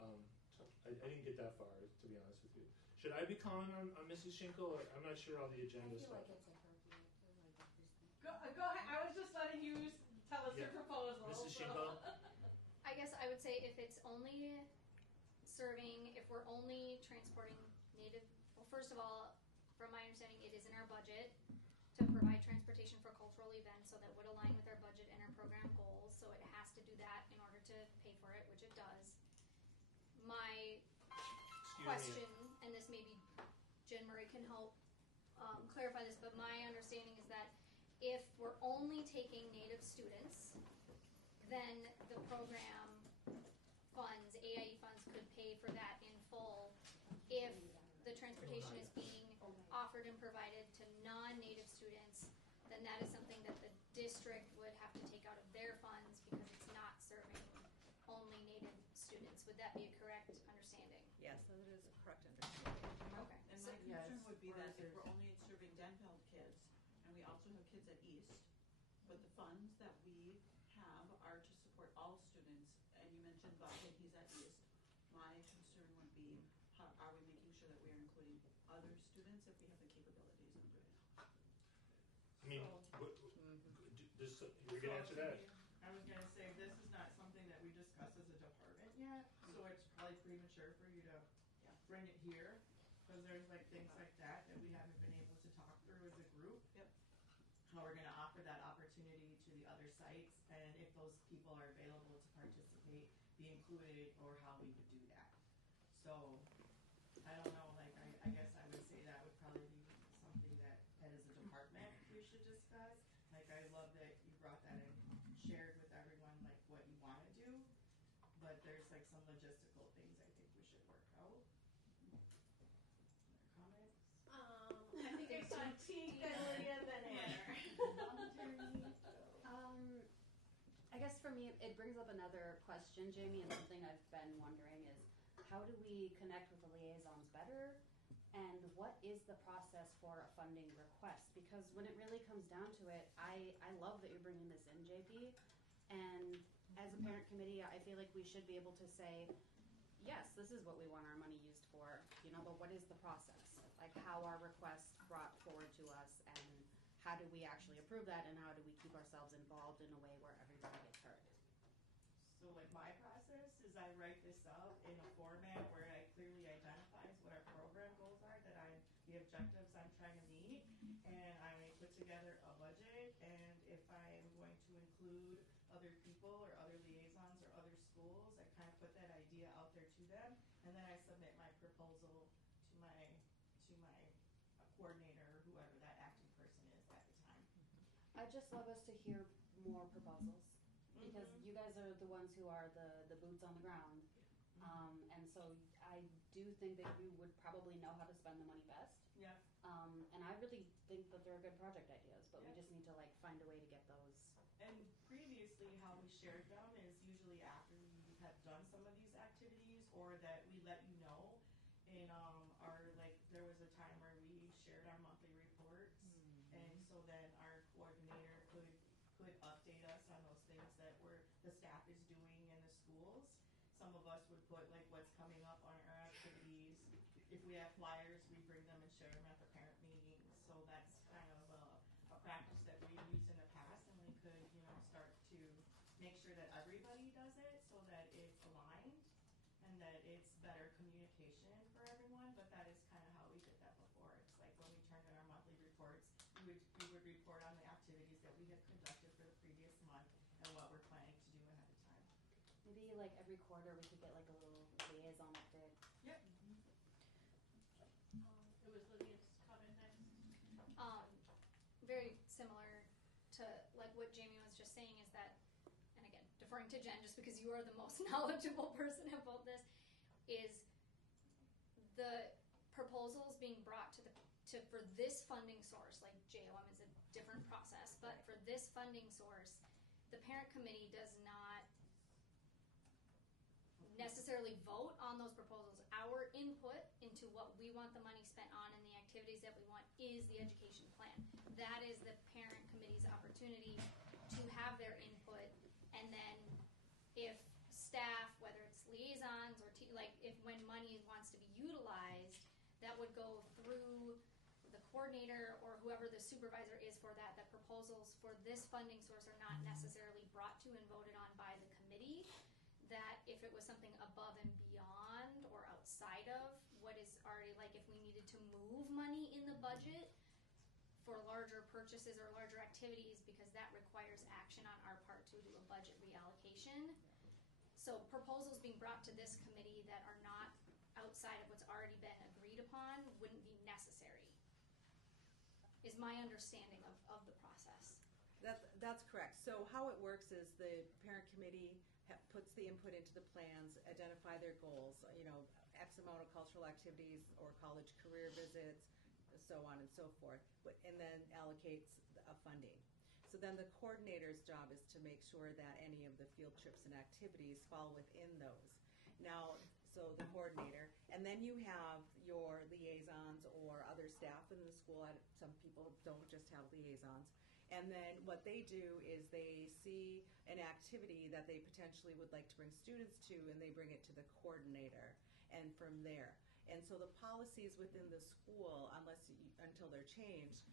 I didn't get that far, to be honest with you. Should I be calling on Mrs. Schinkel, or I'm not sure all the agenda stuff. I feel like it's appropriate. Go ahead, I was just letting you tell us your proposal. Mrs. Schinkel? I guess I would say if it's only serving, if we're only transporting native, well, first of all, from my understanding, it is in our budget to provide transportation for cultural events, so that would align with our budget and our program goals, so it has to do that in order to pay for it, which it does. My question, and this maybe Jen Murray can help clarify this, but my understanding is that if we're only taking native students, then the program funds, AIE funds, could pay for that in full. If the transportation is being offered and provided to non-native students, then that is something that the district would have to take out of their funds because it's not serving only native students. Would that be a correct understanding? Yes, that is a correct understanding. Okay. And my concern would be that if we're only serving Denfeld kids, and we also have kids at East, but the funds that we have are to support all students, and you mentioned Buckhead, he's at East. My concern would be, how are we making sure that we are including other students if we have the mean, you're gonna answer that. I was gonna say, this is not something that we discuss as a department yet, so it's probably premature for you to bring it here, because there's like things like that that we haven't been able to talk through as a group. Yep. How we're gonna offer that opportunity to the other sites, and if those people are available to participate, be included, or how we would do that. So, I don't know, like, I guess I would say that would probably be something that as a department we should discuss. Like, I love that you brought that in, shared with everyone, like, what you wanna do, but there's like some logistical things I think we should work out. Other comments? I think I saw Teague and Lydia then I guess for me, it brings up another question, Jamie, and something I've been wondering is, how do we connect with the liaisons better? And what is the process for a funding request? Because when it really comes down to it, I love that you're bringing this in, JP. And as a parent committee, I feel like we should be able to say, yes, this is what we want our money used for, but what is the process? Like, how are requests brought forward to us, and how do we actually approve that, and how do we keep ourselves involved in a way where everybody gets heard? So like my process is I write this up in a format where I clearly identifies what our program goals are, the objectives I'm trying to meet, and I put together a budget, and if I am going to include other people or other liaisons or other schools, I kind of put that idea out there to them, and then I submit my proposal to my coordinator or whoever that acting person is at the time. I'd just love us to hear more proposals, because you guys are the ones who are the boots on the ground. And so I do think that you would probably know how to spend the money best. Yeah. And I really think that they're good project ideas, but we just need to like find a way to get those. And previously how we shared them is usually after we have done some of these activities, or that we let you know. In there was a time where we shared our monthly reports, and so then our coordinator could update us on those things that the staff is doing in the schools. Some of us would put like what's coming up on our activities. If we have flyers, we bring them and share them at the parent meetings. So that's kind of a practice that we've used in the past, and we could start to make sure that everybody does it so that it's aligned and that it's better communication for everyone. But that is kind of how we did that before. It's like when we turned in our monthly reports, we would report on the activities that we had conducted for the previous month and what we're planning to do ahead of time. Maybe like every quarter we could get like a little liaison update. Yep. It was Lydia's comment next. Very similar to like what Jamie was just saying is that, and again, deferring to Jen just because you are the most knowledgeable person about this, is the proposals being brought for this funding source, like JOM is a different process, but for this funding source, the parent committee does not necessarily vote on those proposals. Our input into what we want the money spent on and the activities that we want is the education plan. That is the parent committee's opportunity to have their input, and then if staff, whether it's liaisons or if when money wants to be utilized, that would go through the coordinator or whoever the supervisor is for that. That proposals for this funding source are not necessarily brought to and voted on by the committee. That if it was something above and beyond or outside of what is already, like if we needed to move money in the budget for larger purchases or larger activities, because that requires action on our part to do a budget reallocation. So proposals being brought to this committee that are not outside of what's already been agreed upon wouldn't be necessary, is my understanding of the process. That's correct. So how it works is the parent committee puts the input into the plans, identify their goals, X amount of cultural activities or college career visits, so on and so forth, and then allocates funding. So then the coordinator's job is to make sure that any of the field trips and activities fall within those. Now, so the coordinator, and then you have your liaisons or other staff in the school. Some people don't just have liaisons. And then what they do is they see an activity that they potentially would like to bring students to, and they bring it to the coordinator, and from there. And so the policies within the school, until they're changed,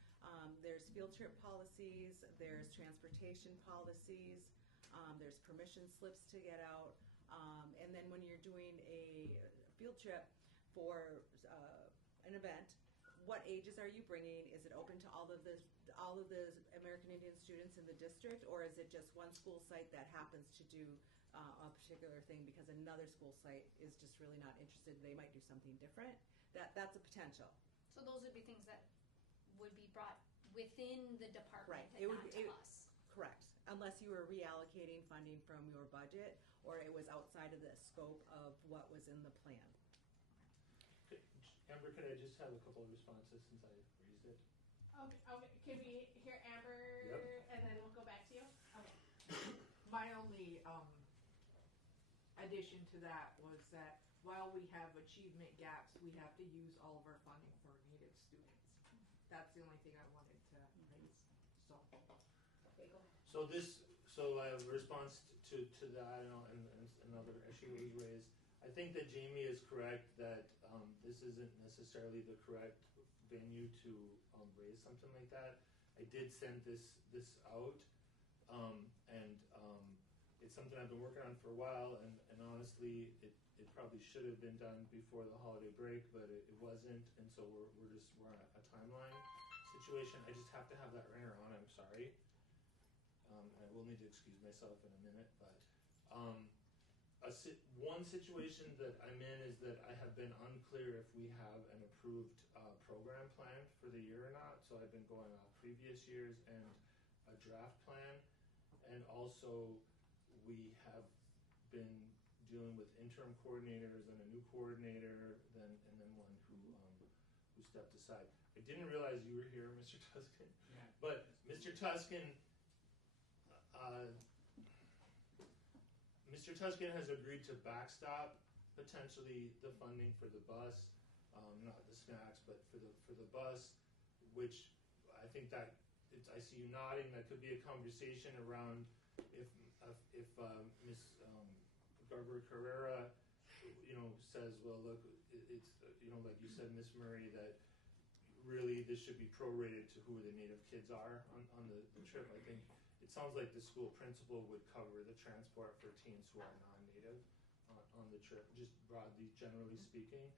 There's field trip policies, there's transportation policies, there's permission slips to get out. And then when you're doing a field trip for an event, what ages are you bringing? Is it open to all of the American Indian students in the district, or is it just one school site that happens to do a particular thing because another school site is just really not interested? They might do something different. That's a potential. So those would be things that would be brought within the department Right. and not to us. Correct. Unless you were reallocating funding from your budget or it was outside of the scope of what was in the plan. Amber, could I just have a couple of responses since I raised it? Okay. Can we hear Amber? Yep. And then we'll go back to you? Okay. My only addition to that was that while we have achievement gaps, we have to use all of our funding for Native students. That's the only thing I wanted to raise. So, okay, go ahead. So I have a response to that and another issue was raised. I think that Jamie is correct that this isn't necessarily the correct venue to raise something like that. I did send this out, and it's something I've been working on for a while, and honestly, it probably should have been done before the holiday break, but it wasn't, and so we're on a timeline situation. I just have to have that ringer on. I'm sorry. I will need to excuse myself in a minute, but one situation that I'm in is that I have been unclear if we have an approved program plan for the year or not. So I've been going off previous years and a draft plan, and also we have been dealing with interim coordinators and a new coordinator, and then one who stepped aside. I didn't realize you were here, Mr. Tuscan. Yeah. But Mr. Tuscan. Mr. Tuscan has agreed to backstop potentially the funding for the bus, not the snacks, but for the bus, which I think that I see you nodding. That could be a conversation around if Ms. Garber Carrera, says, well, look, it's like you said, Ms. Murray, that really this should be prorated to who the Native kids are on the trip. I think it sounds like the school principal would cover the transport for teens who are non-Native on the trip, just broadly, generally speaking.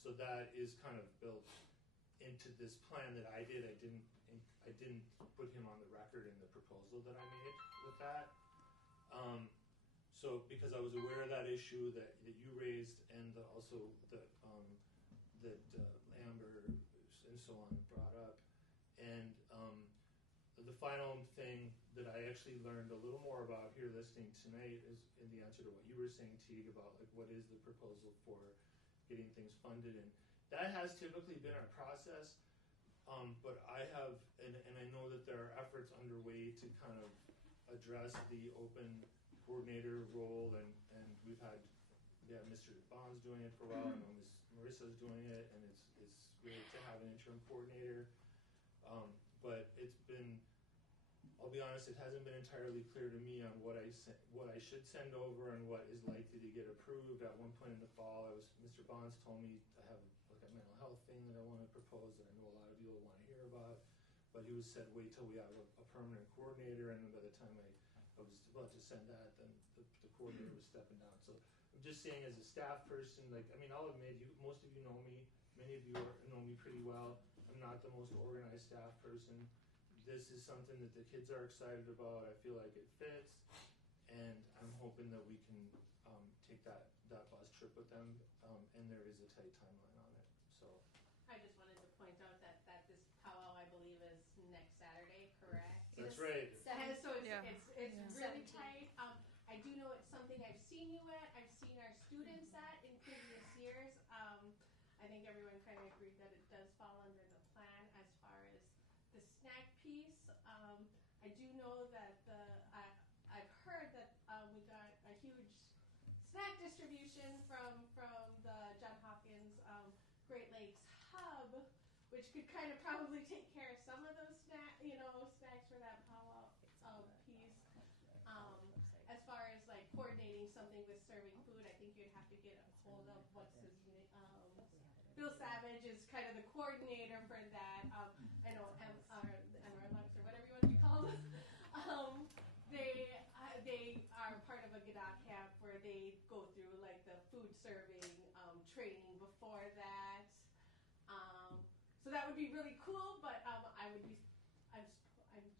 So that is kind of built into this plan that I did. I didn't put him on the record in the proposal that I made with that. So because I was aware of that issue that you raised, and also that Amber and so on brought up, and the final thing that I actually learned a little more about here listening tonight is in the answer to what you were saying, Teague, about like what is the proposal for getting things funded, and that has typically been our process. But I have, and I know that there are efforts underway to kind of address the open coordinator role, and we've had Mr. Bond's doing it for a while. I know Ms. Marissa's doing it, and it's great to have an interim coordinator. But it's been, I'll be honest, it hasn't been entirely clear to me on what I should send over and what is likely to get approved. At one point in the fall, Mr. Bonds told me I have like a mental health thing that I want to propose that I know a lot of you will want to hear about. But he said wait till we have a permanent coordinator, and by the time I was about to send that, then the coordinator was stepping down. So I'm just saying, as a staff person, I'll admit, most of you know me. Many of you know me pretty well. I'm not the most organized staff person. This is something that the kids are excited about. I feel like it fits, and I'm hoping that we can take that bus trip with them, and there is a tight timeline on it. So I just wanted to point out that this powwow, I believe, is next Saturday, correct? That's right. And so it's really 17th. tight. I do know it's something I've seen you at. I've seen our students at in previous years. I think everyone kind of agreed that it does fall under the plan as far as the snack piece. I do know that I've heard that we got a huge snack distribution from the John Hopkins Great Lakes Hub, which could kind of probably take care of some of those snacks for that powwow piece. As far as like coordinating something with serving food, I think you'd have to get a hold of what's his name. Bill Savage is kind of the coordinator for that. I know serving training before that. So that would be really cool, but I'm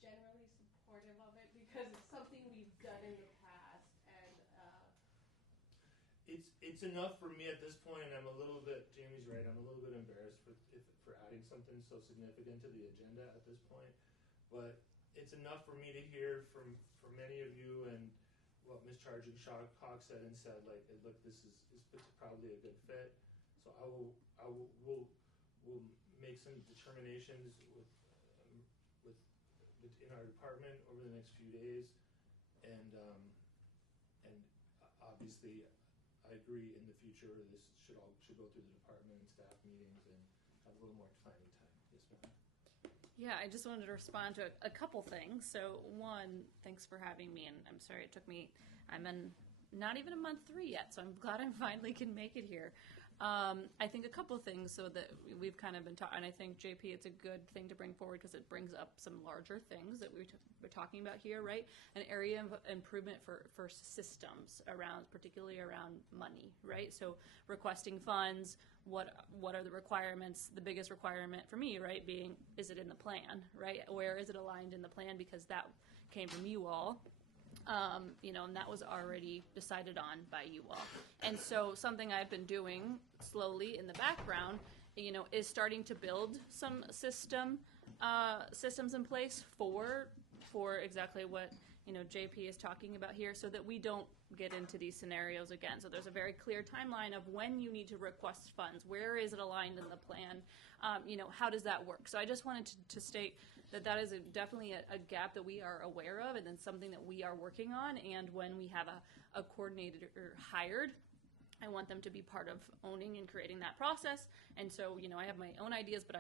generally supportive of it because it's something we've done in the past, and it's enough for me at this point, and I'm a little bit, Jamie's right, I'm a little bit embarrassed for adding something so significant to the agenda at this point, but it's enough for me to hear from many of you and what Ms. Charging Hawk said and said, like, look, this is probably a good fit. So we'll make some determinations within our department over the next few days, and obviously I agree in the future this should go through the department and staff meetings and have a little more planning time. Yes, ma'am. Yeah, I just wanted to respond to a couple things. So one, thanks for having me, and I'm sorry it took me, I'm in not even a month 3 yet, so I'm glad I finally can make it here. I think a couple things so that we've kind of been talking, and I think, JP, it's a good thing to bring forward because it brings up some larger things that we're talking about here, right? An area of improvement for systems around, particularly around money, right? So requesting funds, what are the requirements? The biggest requirement for me, right, being, is it in the plan, right? Where is it aligned in the plan? Because that came from you all. And that was already decided on by you all. And so something I've been doing slowly in the background, is starting to build some systems in place for exactly what, JP is talking about here, so that we don't get into these scenarios again. So there's a very clear timeline of when you need to request funds. Where is it aligned in the plan? How does that work? So I just wanted to state that is definitely a gap that we are aware of, and then something that we are working on. And when we have a coordinator hired, I want them to be part of owning and creating that process. And so, I have my own ideas, but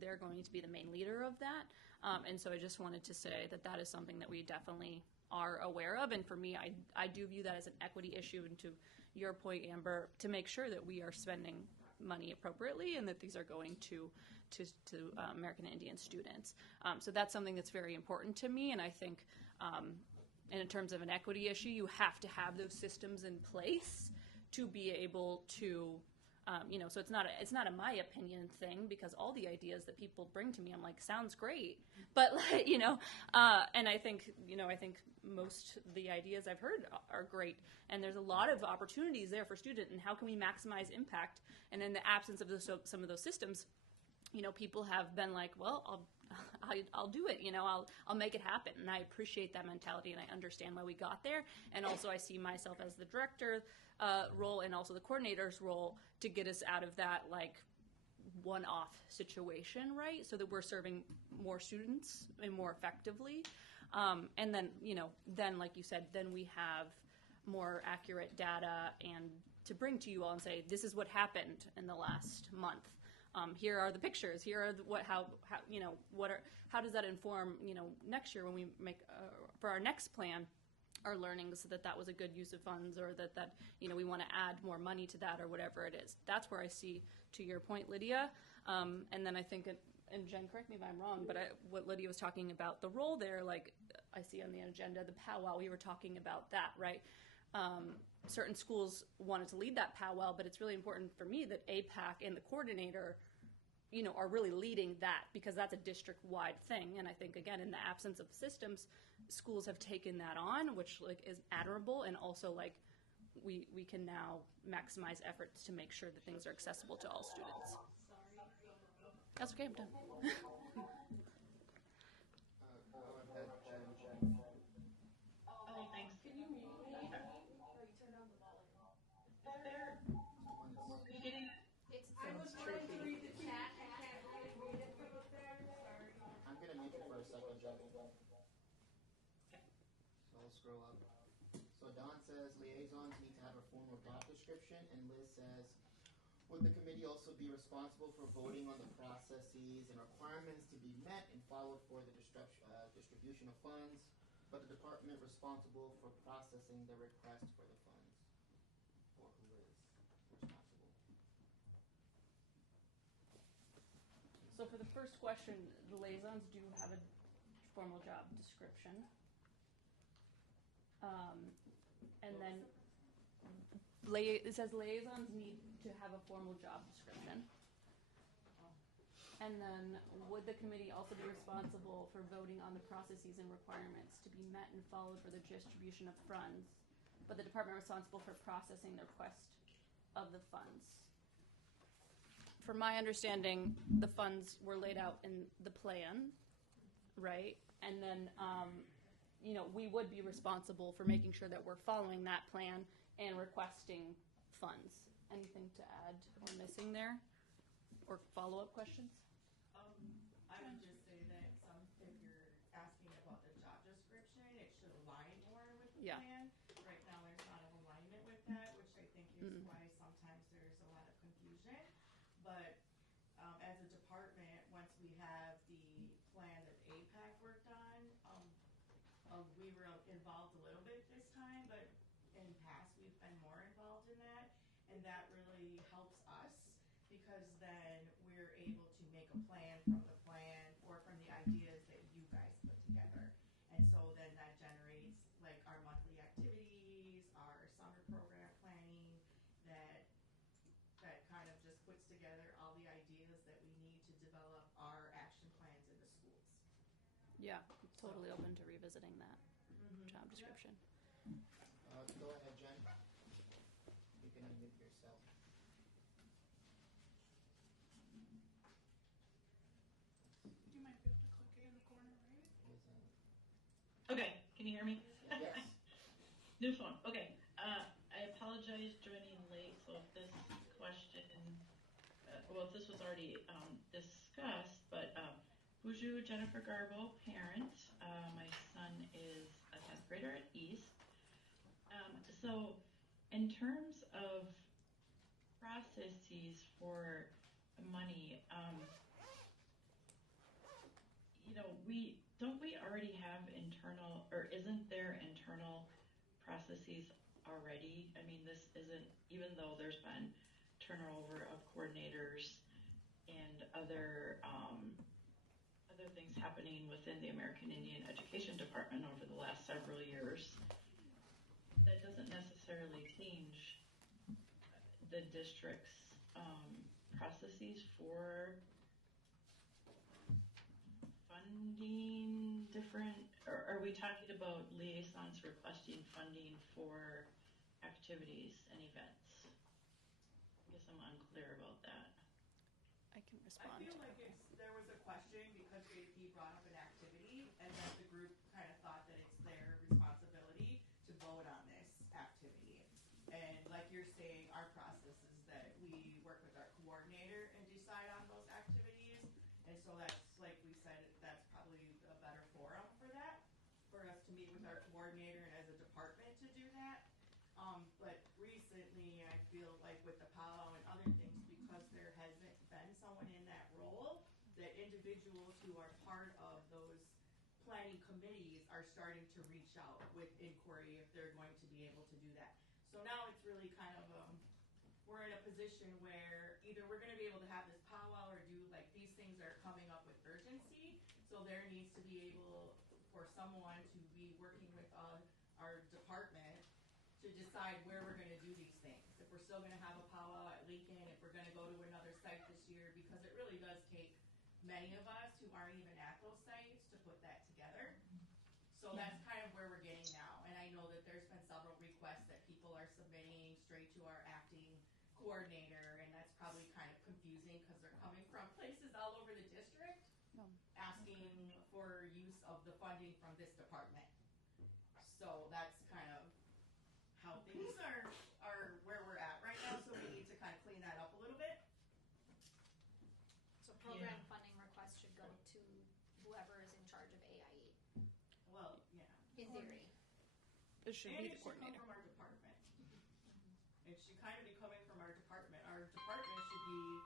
they're going to be the main leader of that. And so I just wanted to say that is something that we definitely are aware of. And for me, I do view that as an equity issue, and to your point, Amber, to make sure that we are spending money appropriately and that these are going to American Indian students. So that's something that's very important to me, and I think and in terms of an equity issue, you have to have those systems in place to be able to, so it's not a my opinion thing, because all the ideas that people bring to me, I'm like, sounds great, but and I think most of the ideas I've heard are great, and there's a lot of opportunities there for student, and how can we maximize impact? And in the absence of some of those systems, people have been like, well, I'll do it, I'll make it happen. And I appreciate that mentality, and I understand why we got there. And also I see myself as the director role and also the coordinator's role to get us out of that one-off situation, right? So that we're serving more students and more effectively. And then, then like you said, then we have more accurate data and to bring to you all and say, this is what happened in the last month. Here are the pictures. Here are how does that inform next year when we make for our next plan our learnings, that was a good use of funds, or that we want to add more money to that, or whatever it is. That's where I see, to your point, Lydia, and then I think and Jen, correct me if I'm wrong, but what Lydia was talking about, the role there, I see on the agenda, the powwow, we were talking about that, right? Certain schools wanted to lead that powwow, but it's really important for me that AIPAC and the coordinator, are really leading that, because that's a district-wide thing. And I think, again, in the absence of systems, schools have taken that on, which is admirable, and also we can now maximize efforts to make sure that things are accessible to all students. That's okay, I'm done. Oh, thanks. Can you mute me? Oh, you turned on the volume. I was trying to read the chat. I can't really read it from up there. Sorry. I'm going to mute you for a second, Jen. So I'll scroll up. So Don says liaisons need to have a formal job description, and Liz says, would the committee also be responsible for voting on the processes and requirements to be met and followed for the distribution of funds, but the department responsible for processing the request for the funds? Or who is responsible? So for the first question, the liaisons do have a formal job description. And then it says liaisons need to have a formal job description. And then, would the committee also be responsible for voting on the processes and requirements to be met and followed for the distribution of funds, but the department responsible for processing the request of the funds? From my understanding, the funds were laid out in the plan, right? And then, we would be responsible for making sure that we're following that plan and requesting funds. Anything to add or missing there? Or follow-up questions? I would just say that if you're asking about the job description, it should align more with the plan. Right now, there's not an alignment with that, which I think is why sometimes there's a lot of confusion. But as a department, once we have the plan that AIPAC worked on, we were involved a little bit this time, but in past we've been more involved in that, and that really helps us because then we're able to make a plan from the plan or from the ideas that you guys put together. And so then that generates like our monthly activities, our summer program planning, that kind of just puts together all the ideas that we need to develop our action plans in the schools. Yeah, totally open to revisiting that job description. Go ahead, Jen. You can unmute yourself. You might be able to click it in the corner, right? Okay, can you hear me? Yes. New phone. Okay. I apologize joining late, so if this question, if this was already discussed, but Buju Jennifer Garbo, parent. My son is a 10th grader at East. So in terms of processes for money, don't we already have internal, or isn't there internal processes already? I mean, this isn't, even though there's been turnover of coordinators and other things happening within the American Indian Education Department over the last several years, that doesn't necessarily change the district's processes for funding different, or are we talking about liaisons requesting funding for activities and events? I guess I'm unclear about that. I can respond. I feel like there was a question because AP brought up an activity, and then the group kind of thought that it's their responsibility to vote on this activity. And like you're saying, our process is that we work with our coordinator and decide on those activities. And so that's, like we said, that's probably a better forum for that, for us to meet with our coordinator and as a department to do that. But recently, I feel like with the powwow and other things, because there hasn't been someone in that role, that individuals who are part of those planning committees are starting to reach out with inquiry if they're going to be able to do that. So now it's really kind of, we're in a position where either we're going to be able to have this powwow or do like these things are coming up with urgency. So there needs to be able for someone to be working with our department to decide where we're going to do these things. If we're still going to have a powwow at Lincoln, if we're going to go to another site this year, because it really does take many of us who aren't even at those sites to put that together. So that's kind of where we're getting now. And I know that there's been several requests that people are submitting straight to our acting coordinator, and that's probably kind of confusing because they're coming from places all over the district asking for use of the funding from this department. So that's kind of how things are where we're at right now, so we need to kind of clean that up a little bit. So program funding requests should go to whoever is in charge of AIE. Well, yeah. In theory. It should And be it the should come coordinator. from our department. It should kind of be coming from our department. Our department should be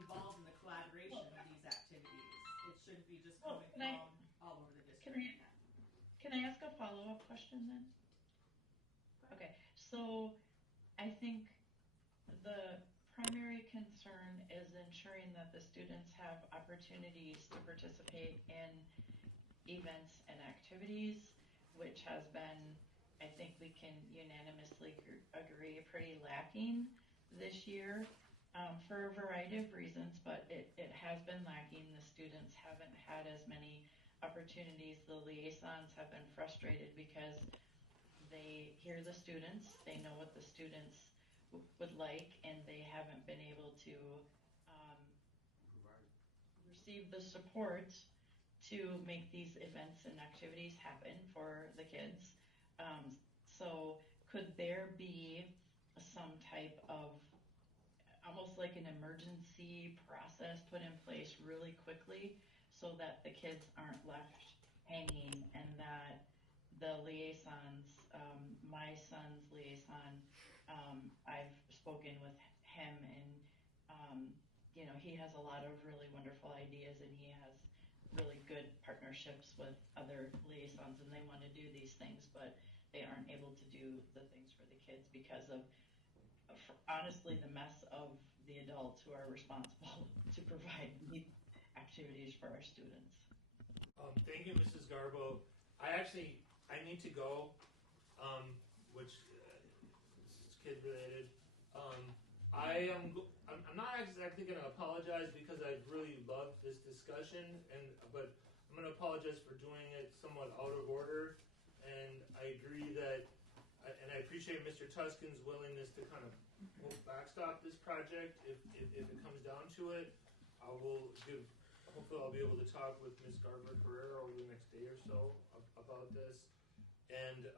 involved in the collaboration of these activities. It shouldn't be just coming from all over the district. Can I ask a follow-up question then? Okay, so I think the primary concern is ensuring that the students have opportunities to participate in events and activities, which has been, I think we can unanimously agree, pretty lacking this year for a variety of reasons, but it has been lacking. The students haven't had as many opportunities. The liaisons have been frustrated because they hear the students, they know what the students would like, and they haven't been able to receive the support to make these events and activities happen for the kids. So could there be some type of almost like an emergency process put in place really quickly so that the kids aren't left hanging, and that the liaisons, my son's liaison, I've spoken with him, and you know, he has a lot of really wonderful ideas, and he has really good partnerships with other liaisons, and they want to do these things, but they aren't able to do the things for the kids because of honestly the mess of the adults who are responsible to provide these activities for our students. Thank you, Mrs. Garbo. I need to go, which is kid related. I'm not exactly going to apologize because I really loved this discussion, but I'm going to apologize for doing it somewhat out of order. And I agree that, and I appreciate Mr. Tuscan's willingness to kind of backstop this project if it comes down to it. Hopefully I'll be able to talk with Ms. Gardner-Carrera over the next day or so about this. And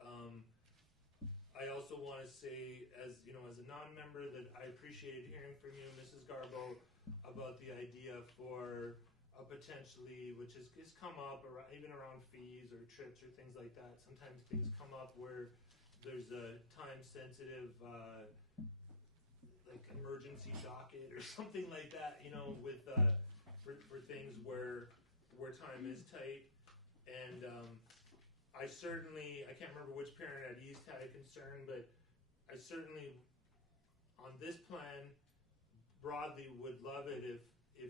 I also want to say, as you know, as a non-member, that I appreciated hearing from you, Mrs. Garbo, about the idea for potentially, which has come up even around fees or trips or things like that. Sometimes things come up where there's a time-sensitive, like emergency docket or something like that, you know, with for things where time is tight. And I can't remember which parent at East had a concern, but I certainly, on this plan, broadly would love it if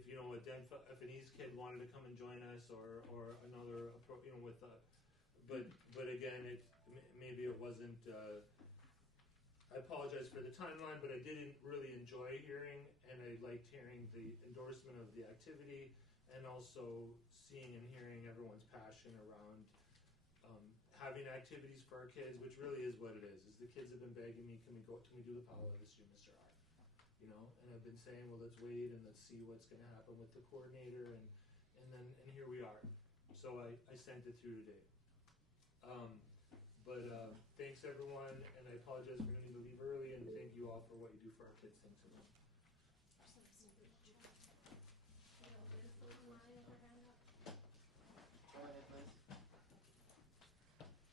you know, if an East kid wanted to come and join us, or another, you know, with but again, maybe it wasn't. I apologize for the timeline, but I did really enjoy hearing, and I liked hearing the endorsement of the activity, and also seeing and hearing everyone's passion around having activities for our kids, which really is what it is. The kids have been begging me, can we do the powwow this year, Mr. R? You know, and I've been saying, well, let's wait and let's see what's going to happen with the coordinator, and here we are. So I sent it through today. Thanks everyone, and I apologize for needing to leave early, and thank you all for what you do for our kids. Thanks everyone.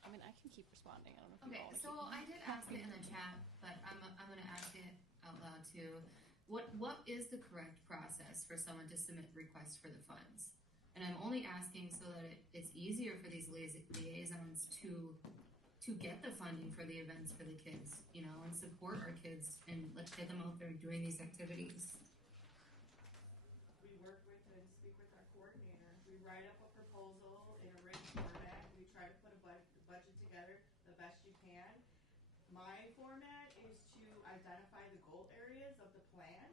I mean, I can keep responding. I don't know if Okay, so I did ask it in the chat, but I'm going to ask it out loud too. What is the correct process for someone to submit requests for the funds? And I'm only asking so that it's easier for these liaisons to get the funding for the events for the kids, you know, and support our kids, and let's get them out there doing these activities. We work with and speak with our coordinator. We write up a proposal in a written format. We try to put a budget together the best you can. My format is to identify the goal areas of the plan,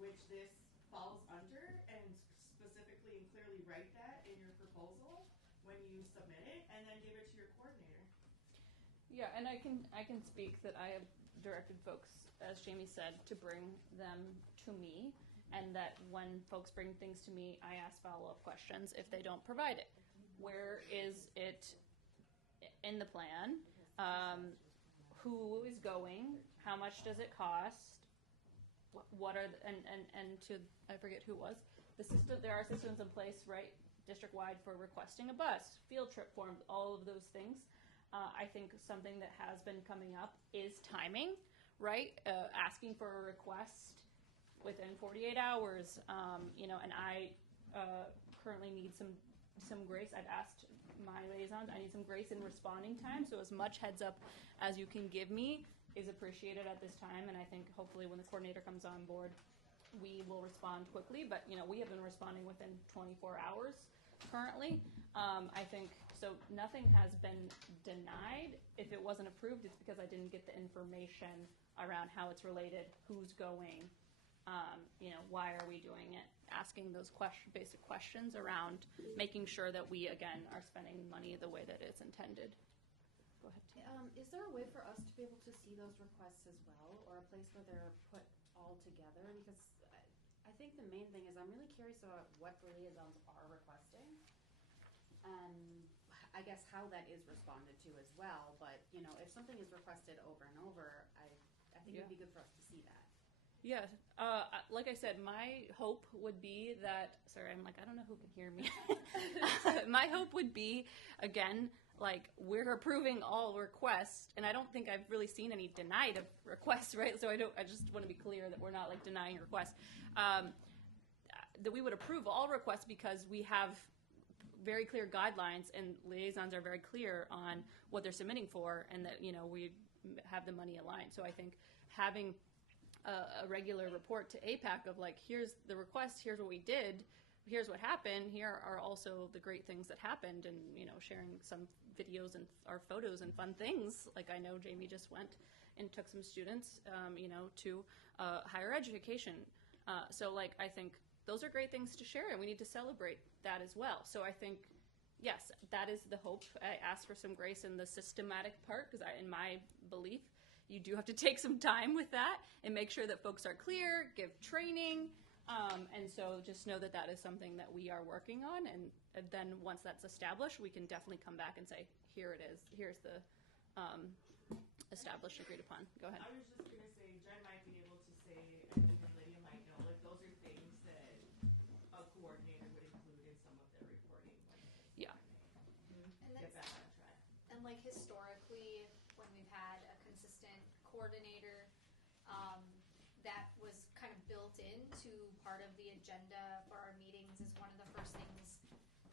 which this falls under, and specifically and clearly write that in your proposal when you submit it, and then give it to your coordinator. Yeah, and I can speak that I have directed folks, as Jamie said, to bring them to me, and that when folks bring things to me, I ask follow-up questions if they don't provide it. Where is it in the plan? Who is going? How much does it cost? What are and to, I forget who it was, the system. There are systems in place, right, district-wide, for requesting a bus, field trip forms, all of those things. I think something that has been coming up is timing, right? Asking for a request within 48 hours, you know, and I currently need some grace. I've asked my liaisons, I need some grace in responding time, so as much heads up as you can give me is appreciated at this time, and I think hopefully when the coordinator comes on board, we will respond quickly, but you know, we have been responding within 24 hours currently. I think so nothing has been denied. If it wasn't approved, it's because I didn't get the information around how it's related, who's going, why are we doing it? Asking those basic questions around making sure that we, again, are spending money the way that it's intended. Go ahead. Is there a way for us to be able to see those requests as well, or a place where they're put all together? Because I think the main thing is I'm really curious about what the liaisons are requesting, and I guess how that is responded to as well. But if something is requested over and over, I think it'd be good for us to see that. Yeah, like I said, my hope would be that, sorry, I'm like, I don't know who can hear me. My hope would be, again, like, we're approving all requests, and I don't think I've really seen any denied of requests, right? So I just want to be clear that we're not, like, denying requests. That we would approve all requests because we have very clear guidelines, and liaisons are very clear on what they're submitting for, and that, we have the money aligned. So I think having a regular report to AIPAC of like, here's the request, here's what we did, here's what happened, here are also the great things that happened, and sharing some videos and our photos and fun things. Like I know Jamie just went and took some students to higher education. So like I think those are great things to share, and we need to celebrate that as well. So I think, yes, that is the hope. I ask for some grace in the systematic part, because in my belief, you do have to take some time with that and make sure that folks are clear, give training, and so just know that that is something that we are working on, and then once that's established, we can definitely come back and say, here it is, here's the established, agreed upon. Go ahead. I was just going to say, Jen might be able to say, and even Lydia might know, like those are things that a coordinator would include in some of their reporting. Yeah. And Get back on track. And like historically, when we've had a consistent coordinator, that was kind of built into part of the agenda for our meetings. Is one of the first things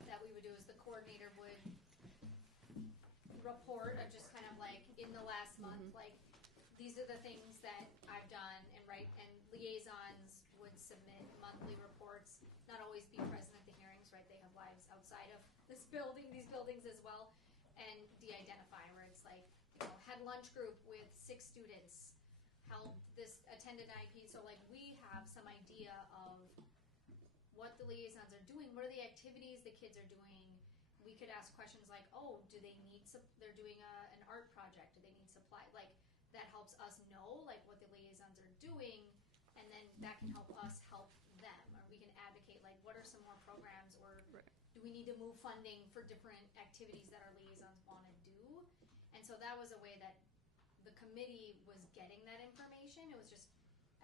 that we would do is the coordinator would report of just kind of like in the last month, like these are the things that I've done, and liaisons would submit monthly reports, not always be present at the hearings, right? They have lives outside of these buildings as well, and de-identify where it's like, had lunch group with 6 students, attended IEP. So like we have some idea of what the liaisons are doing, what are the activities the kids are doing. We could ask questions like, oh, do they need, they're doing an art project, do they need supply? Like that helps us know like what the liaisons are doing, and then that can help us help them, or we can advocate like what are some more programs, or do we need to move funding for different activities that our liaisons want to do. And so that was a way that the committee was getting that information. It was just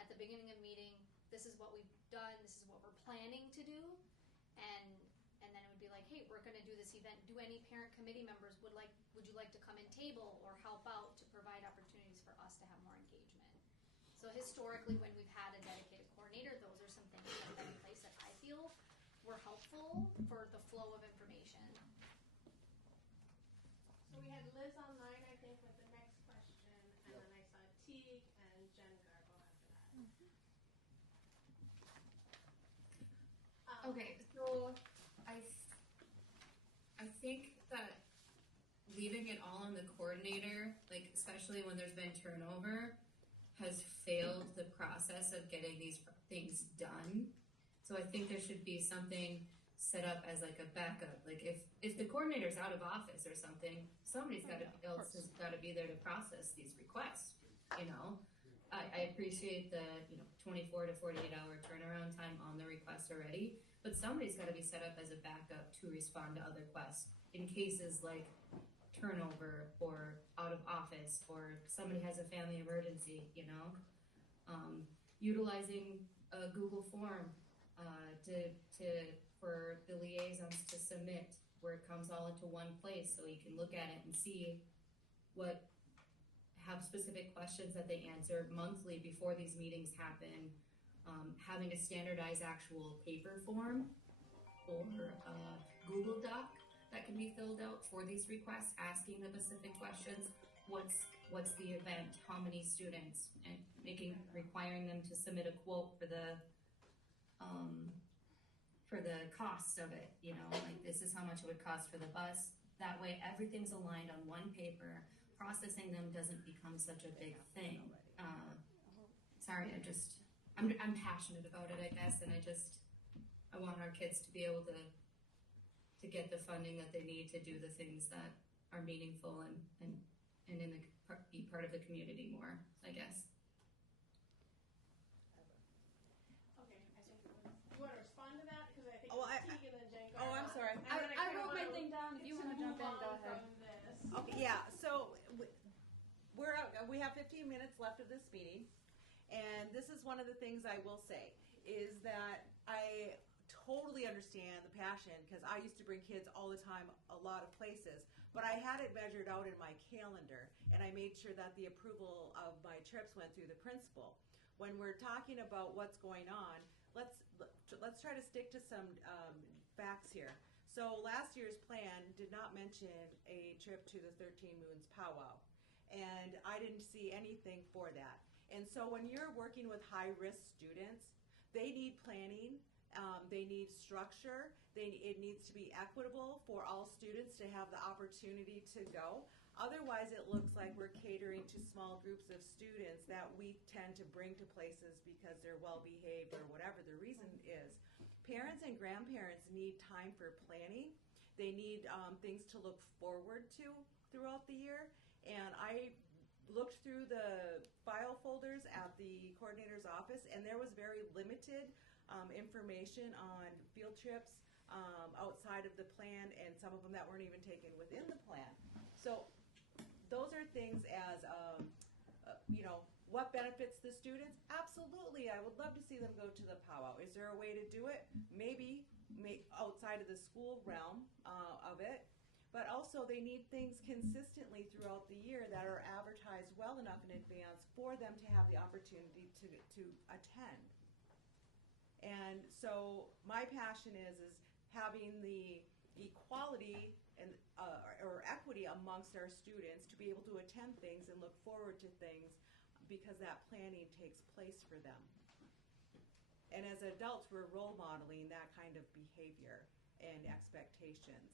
at the beginning of meeting, this is what we've done, this is what we're planning to do, and then it would be like, hey, we're going to do this event. Do any parent committee members would you like to come and table or help out to provide opportunities for us to have more engagement? So historically, when we've had a dedicated coordinator, those are some things that have been in place that I feel were helpful for the flow of information. So we had Liz online, I think, with the next question, and then I saw Teague and Jen Garbo after that. Okay, so I think that leaving it all on the coordinator, like especially when there's been turnover, has failed the process of getting these things done. So I think there should be something set up as like a backup. Like if the coordinator's out of office or something, somebody's got to has got to be there to process these requests. I appreciate the 24 to 48 hour turnaround time on the request already, but somebody's got to be set up as a backup to respond to other requests in cases like turnover or out of office or somebody has a family emergency. Utilizing a Google form for the liaisons to submit, where it comes all into one place so you can look at it and see have specific questions that they answer monthly before these meetings happen. Having a standardized actual paper form or a Google Doc that can be filled out for these requests, asking the specific questions. What's the event? How many students? And requiring them to submit a quote for the costs of it. Like this is how much it would cost for the bus. That way everything's aligned on one paper. Processing them doesn't become such a big thing. Sorry, I'm passionate about it, I guess, and I want our kids to be able to get the funding that they need to do the things that are meaningful and be part of the community more, I guess. Okay, I think you want to respond to that? Because I think Oh, Tegan and Jen Oh, I'm sorry. I wrote my thing down. If you want to jump in, go ahead. Okay, yeah, so we have 15 minutes left of this meeting, and this is one of the things I will say, is that I totally understand the passion, because I used to bring kids all the time, a lot of places, but I had it measured out in my calendar, and I made sure that the approval of my trips went through the principal. When we're talking about what's going on, let's try to stick to some facts here. So last year's plan did not mention a trip to the 13 Moons powwow, and I didn't see anything for that. And so when you're working with high-risk students, they need planning, they need structure, it needs to be equitable for all students to have the opportunity to go. Otherwise, it looks like we're catering to small groups of students that we tend to bring to places because they're well-behaved or whatever the reason is. Parents and grandparents need time for planning. They need things to look forward to throughout the year. And I looked through the file folders at the coordinator's office, and there was very limited information on field trips outside of the plan, and some of them that weren't even taken within the plan. So those are things as, what benefits the students? Absolutely, I would love to see them go to the powwow. Is there a way to do it? Maybe outside of the school realm of it, but also they need things consistently throughout the year that are advertised well enough in advance for them to have the opportunity to attend. And so my passion is having the equality and or equity amongst our students to be able to attend things and look forward to things, because that planning takes place for them. And as adults, we're role modeling that kind of behavior and expectations.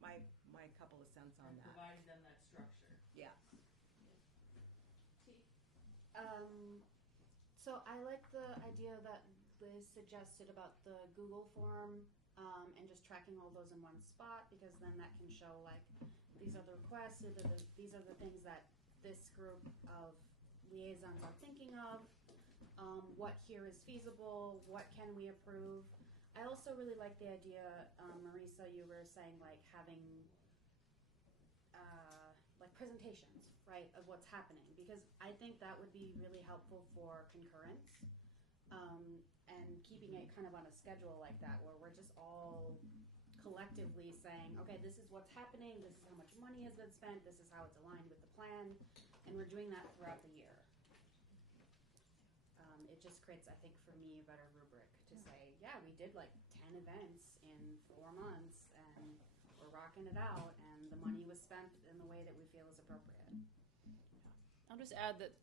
My couple of cents on that. Providing them that structure. Yeah. So I like the idea that Liz suggested about the Google form and just tracking all those in one spot, because then that can show like these are the requests, these are the things that this group of liaisons are thinking of, what here is feasible, what can we approve. I also really like the idea, Marisa, you were saying like having like presentations, right, of what's happening, because I think that would be really helpful for concurrence, and keeping it kind of on a schedule like that, where we're just all collectively saying, okay, this is what's happening, this is how much money has been spent, this is how it's aligned with the plan, and we're doing that throughout the year. It just creates, I think, for me, a better rubric to say, yeah, we did like 10 events in 4 months, and we're rocking it out, and the money was spent in the way that we feel is appropriate. I'll just add that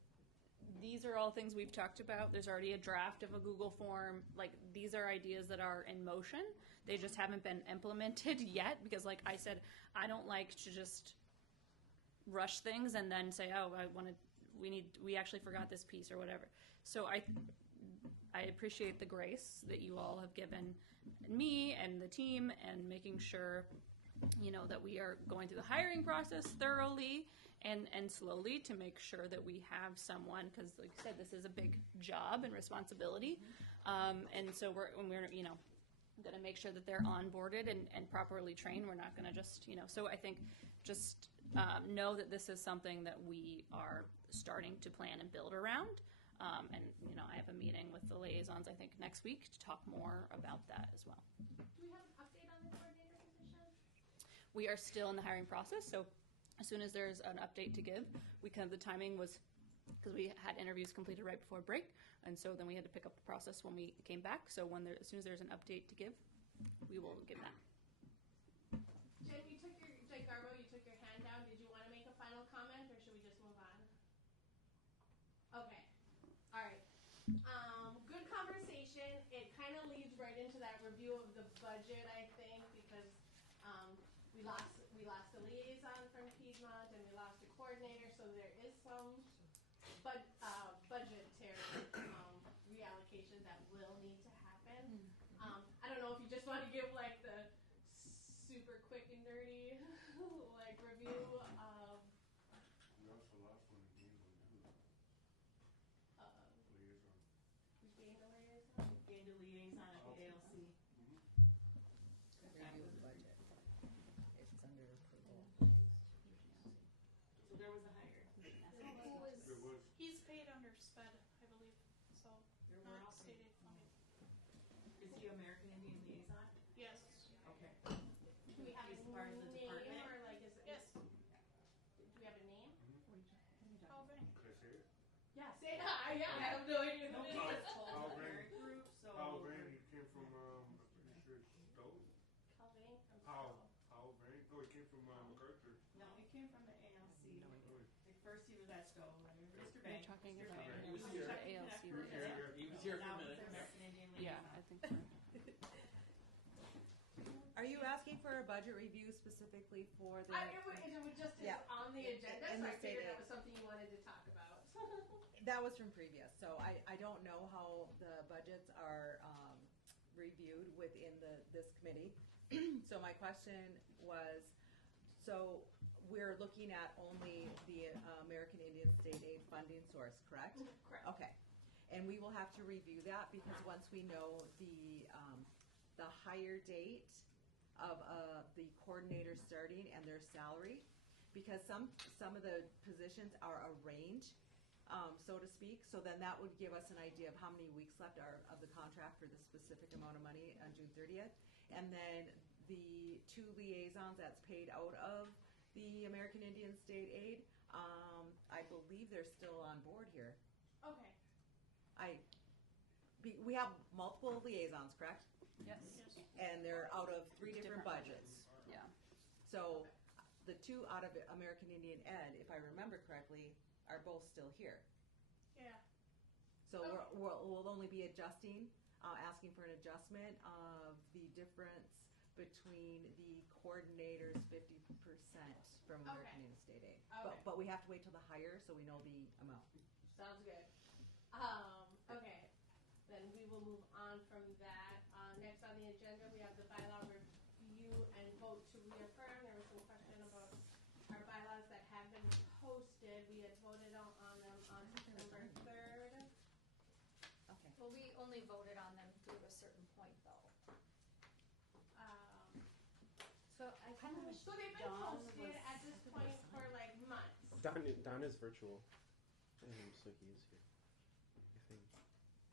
these are all things we've talked about. There's already a draft of a Google form. Like, these are ideas that are in motion. They just haven't been implemented yet, because like I said, I don't like to just rush things and then say, oh, we actually forgot this piece or whatever. So I appreciate the grace that you all have given me and the team, and making sure, that we are going through the hiring process thoroughly and slowly to make sure that we have someone, because like I said, this is a big job and responsibility. And so we're going to make sure that they're onboarded and properly trained. We're not going to just, so I think just know that this is something that we are starting to plan and build around. And, I have a meeting with the liaisons, I think, next week to talk more about that as well. Do we have an update on the coordinator position? We are still in the hiring process, so as soon as there's an update to give, the timing was, because we had interviews completed right before break, and so then we had to pick up the process when we came back. So as soon as there's an update to give, we will give that. Jen, Jay Garbo, you took your hand down. Did you want to make a final comment, or should we just move on? Okay. All right. Good conversation. It kind of leads right into that review of the budget, I think, because we lost a liaison from Piedmont, and we lost a coordinator, so there is some budgetary reallocation that will need to happen. I don't know if you just want to give like the super quick and dirty like review of. We also lost one again with Duluth. Liaison. We gained a liaison. Gained a liaison at the ALC. Review the budget. It's under approval. So there was a hire. There was. He's paid under SPED, I believe, so We're not all state paid. aid funded. Is he American Indian liaison? Yes. Okay. Do we have He's a part of the name department? or like is Yes. do we have a name? Calvin. Could I say it? Yeah, say it. Yeah, I have no idea No, what it he is. was told Paul the Green. parent group, so. Paul Green, he came from, I'm pretty sure it's Stowe. Calvin from Powell Green. No, he came from MacArthur. No, it came from the ALC. Like first he was at Stowe, Mr. We're Banks. talking Mr. about Banks. He was here. the ALC. He was here. He was here for a Now minute. he's American Indian Yeah, liaison. I think we're. Are you asking for a budget review specifically for the? It was just Yeah. on the agenda, In so the I figured state that aid. was something you wanted to talk about. That was from previous, so I don't know how the budgets are reviewed within this committee. So my question was, so we're looking at only the American Indian State Aid funding source, correct? Correct. Okay, and we will have to review that because once we know the hire date of the coordinator starting and their salary, because some of the positions are a range, so to speak. So then that would give us an idea of how many weeks left are of the contract for the specific amount of money on June 30th. And then the 2 liaisons that's paid out of the American Indian State Aid, I believe they're still on board here. Okay. We have multiple liaisons, correct? Yes. And they're out of 3 different budgets. Yeah. So the 2 out of American Indian Ed, if I remember correctly, are both still here. Yeah. So we'll only be adjusting, asking for an adjustment of the difference between the coordinator's 50% from American Indian State Aid. Okay. But we have to wait till the hire so we know the amount. Sounds good. Okay. Then we will move on from that. Next on the agenda, we have the bylaw review and vote to reaffirm. There was some question about our bylaws that have been posted. We had voted on them on September 3rd. Okay. Well, we only voted on them to a certain point, though. So I kind of wish So they've been Dawn posted was. at this point for like months. Don is virtual, so he is here. I think.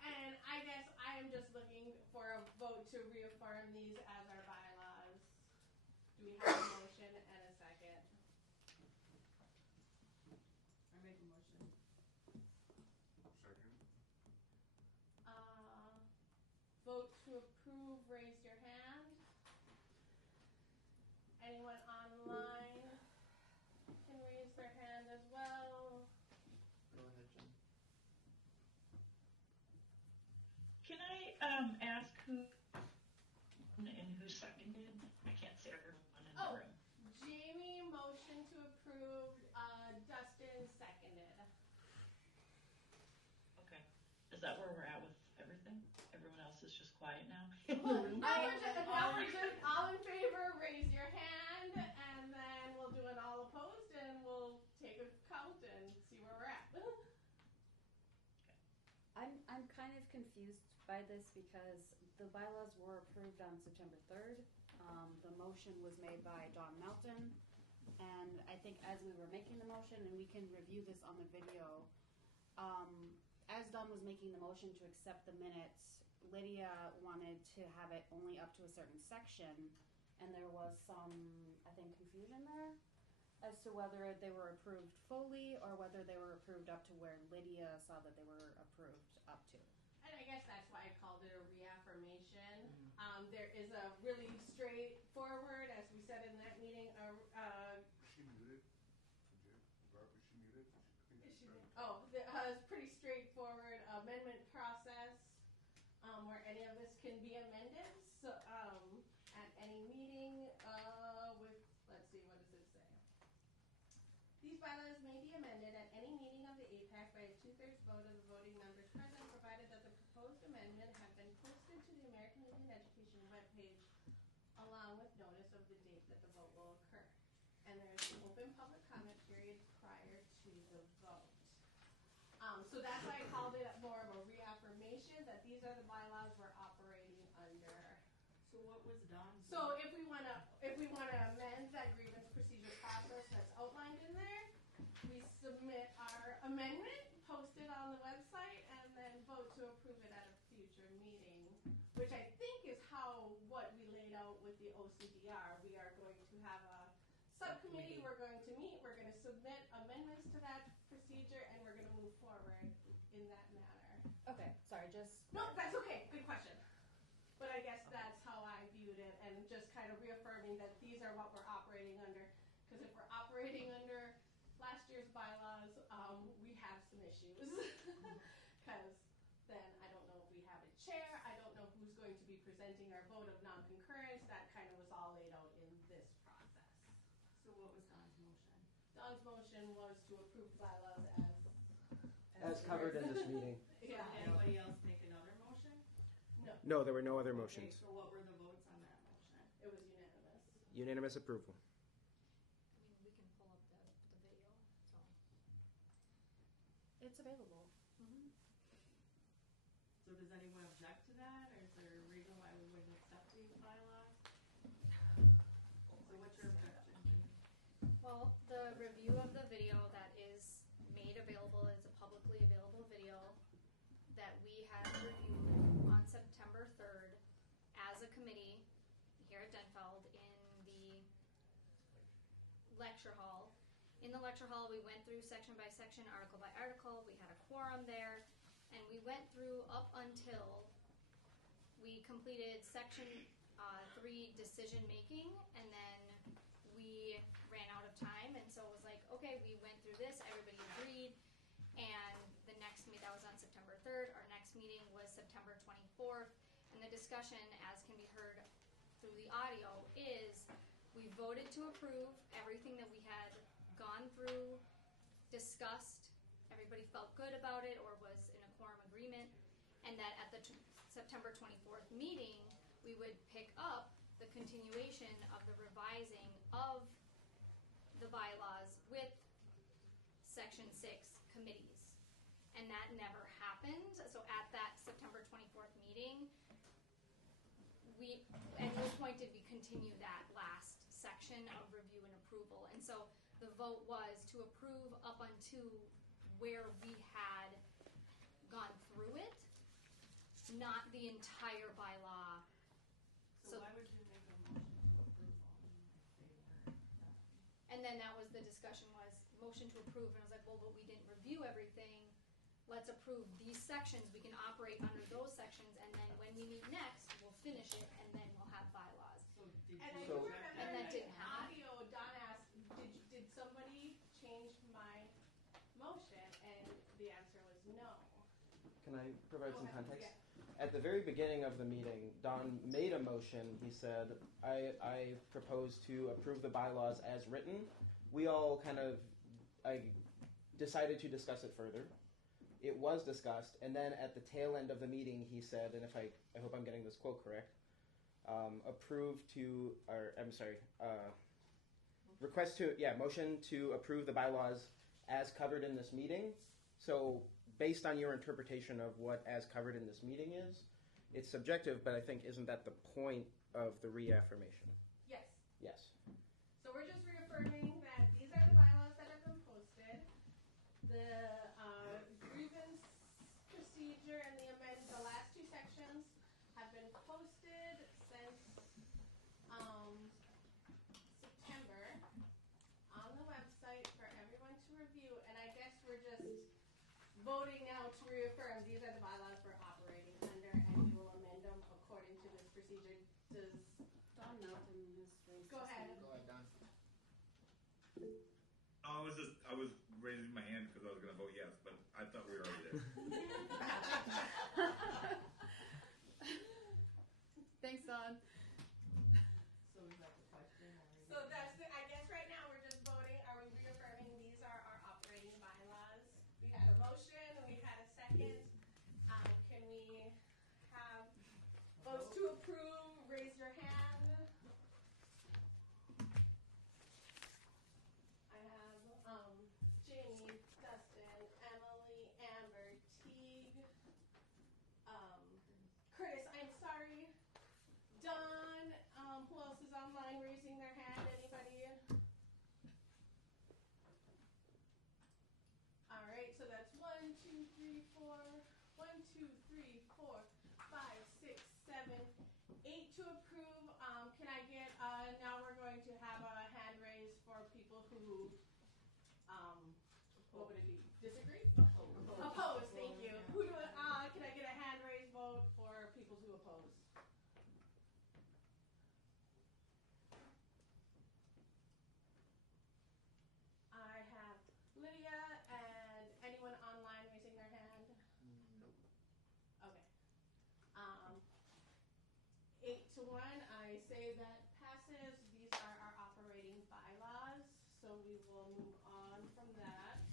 And I guess I am just looking for a vote to reaffirm these as our bylaws. Do we have a motion and a second? I make a motion. Second. Vote to approve, raise your hand. Anyone online can raise their hand as well. Go ahead, Jen. Can I ask who and who seconded? I can't see everyone in the room. Jamie motion to approve, Dustin seconded. Okay. Is that where we're at with everything? Everyone else is just quiet now? All in favor, raise your hand, and then we'll do an all opposed, and we'll take a count and see where we're at. I'm kind of confused by this because the bylaws were approved on September 3rd. The motion was made by Dawn Melton, and I think as we were making the motion, and we can review this on the video, as Dawn was making the motion to accept the minutes, Lydia wanted to have it only up to a certain section, and there was some, I think, confusion there as to whether they were approved fully or whether they were approved up to where Lydia saw that they were approved up to. And I guess that's why I called it a reaffirmation. There is a really straightforward, as we said in that meeting, She muted. Barbara, she muted. It's pretty straightforward amendment process where any of this can be amended. So at any meeting with These bylaws may be amended at any meeting of the AIPAC by a 2/3 vote of the voting members present, provided that the proposed amendment have been posted to the American Indian Education webpage along with notice of the date that the vote will occur. And there is an open public comment period prior to the vote. So that's why I called it more of a reaffirmation that these are the bylaws we're operating under. So what was done? So if we wanna amend that grievance procedure process that's outlined in there, we submit our amendment, post it on the website, and then vote to approve it at a future meeting, which I think is what we laid out with the OCDR. We are going to have a subcommittee, we're going to meet, we're gonna submit amendments to that procedure, and we're gonna move forward in that manner. Okay, sorry, just. No, that's okay, good question. But I guess that's how I viewed it, and just kind of reaffirming that these are what we're operating under. Because if we're operating under last year's bylaws, we have some issues. Because then I don't know if we have a chair, I don't know who's going to be presenting our vote of non-concurrence. That kind of was all laid out in this process. So what was Don's motion? Don's motion was to approve the bylaws as covered in this meeting. Yeah. Did anybody else make another motion? No. No, there were no other Okay, motions. so what were the votes on that motion? It was unanimous. Unanimous approval. I mean, we can pull up the video, so. It's available. Mm-hmm. So does anyone object to that, or is there a reason why we wouldn't accept these bylaws? So what's your objection? Well, the review of the video that is made available is a publicly available video that we had reviewed on September 3rd as a committee here at Denfeld in the lecture hall. In the lecture hall, we went through section by section, article by article. We had a quorum there, and we went through up until we completed section 3 decision making, and then we ran out of time, and so it was like, okay, we went through this, everybody agreed, and the next meeting, that was on September 3rd, our next meeting was September 24th, and the discussion, as can be heard through the audio, is we voted to approve everything that we had gone through, discussed, everybody felt good about it or was in a quorum agreement, and that at the September 24th meeting, we would pick up the continuation of the revising of the bylaws with Section 6 committees. And that never happened. So at that September 24th meeting, at no point did we continue that last section of review and approval. And so the vote was to approve up unto where we had gone through it, not the entire bylaw. So why would you make a motion to approve all of them if they weren't done? And then that was the discussion, was motion to approve, and I was like, well, but we didn't review everything. Let's approve these sections. We can operate under those sections, and then when we meet next, we'll finish it, and then we'll have bylaws. So did And I you do reject remember And that in didn't happen. audio, Don asked, did somebody change my motion? And the answer was no. Can I provide Go some ahead. context? Yeah. At the very beginning of the meeting, Don made a motion. He said, I propose to approve the bylaws as written. We all I decided to discuss it further. It was discussed, and then at the tail end of the meeting, he said, and I hope I'm getting this quote correct, motion to approve the bylaws as covered in this meeting. So based on your interpretation of what as covered in this meeting is, it's subjective, but I think isn't that the point of the reaffirmation? Yes. Yes. So we're just reaffirming that these are the bylaws that have been posted. The grievance procedure and the last two sections have been posted since September on the website for everyone to review. And I guess we're just voting now to reaffirm these are the bylaws we're operating under, and we will amend them according to this procedure. Does Don Melton has raised Go his ahead. hand. Go ahead, Don. I was raising my hand because I was going to vote yes, but I thought we were already there. Thanks, Don. So is that the question? So that's I guess right now we're just voting. Are we reaffirming these are 8 to approve. Can I get, now we're going to have a hand raise for people who, what would it be? Disagree? Oppose, thank you. Who do, can I get a hand raise vote for people who oppose? I have Lydia and anyone online raising their hand? Nope. Okay. 8 to 1, I say that passes. These are our operating bylaws, so we will move on from that.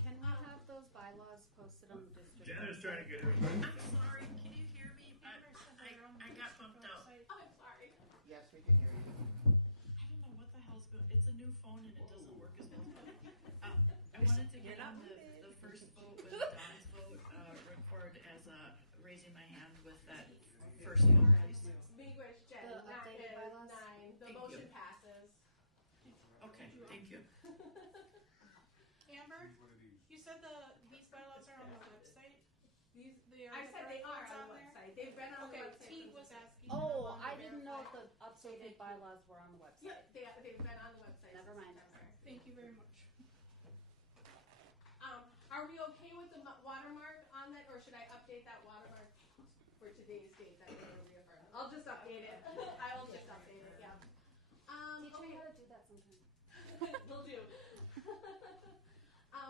Can we have those bylaws posted on the district? Jenna's trying to get her. I'm sorry, can you hear me? I got bumped out. Oh, I'm sorry. Yes, we can hear you. I don't know what the hell's going. It's a new phone and it doesn't work as well. I wanted to get on the first vote with Don's vote, record as raising my hand with that first vote. Relinquish Jen. The That updated is bylaws? 9. The Thank motion you. passes. Okay, thank you. Amber, you said these bylaws are on the website? I said they are on the there? website. They've been on the Okay, website. Teague since was the- asking. Oh, about I the didn't know if verified. the updated bylaws were on the website. Yeah, they've been on the website. Never since mind. September. Thank you very much. Are we okay with the watermark on that, or should I update that watermark for today's date that we're going to reaffirm? I'll just update it. I will just update it, yeah. Teach me Okay. how to do that sometime. Will do.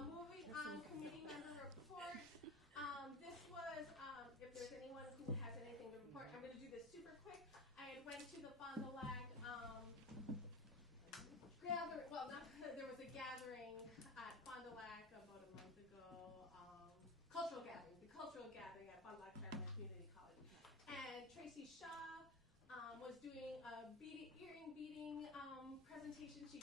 Moving on, committee member reports. This was, if there's anyone who has anything to report, I'm going to do this super quick. I had went to the Fond du Lac there was a gathering at Fond du Lac about a month ago. Cultural gathering, the cultural gathering at Fond du Lac Family Community College. And Tracy Shaw was doing a earring beading presentation. She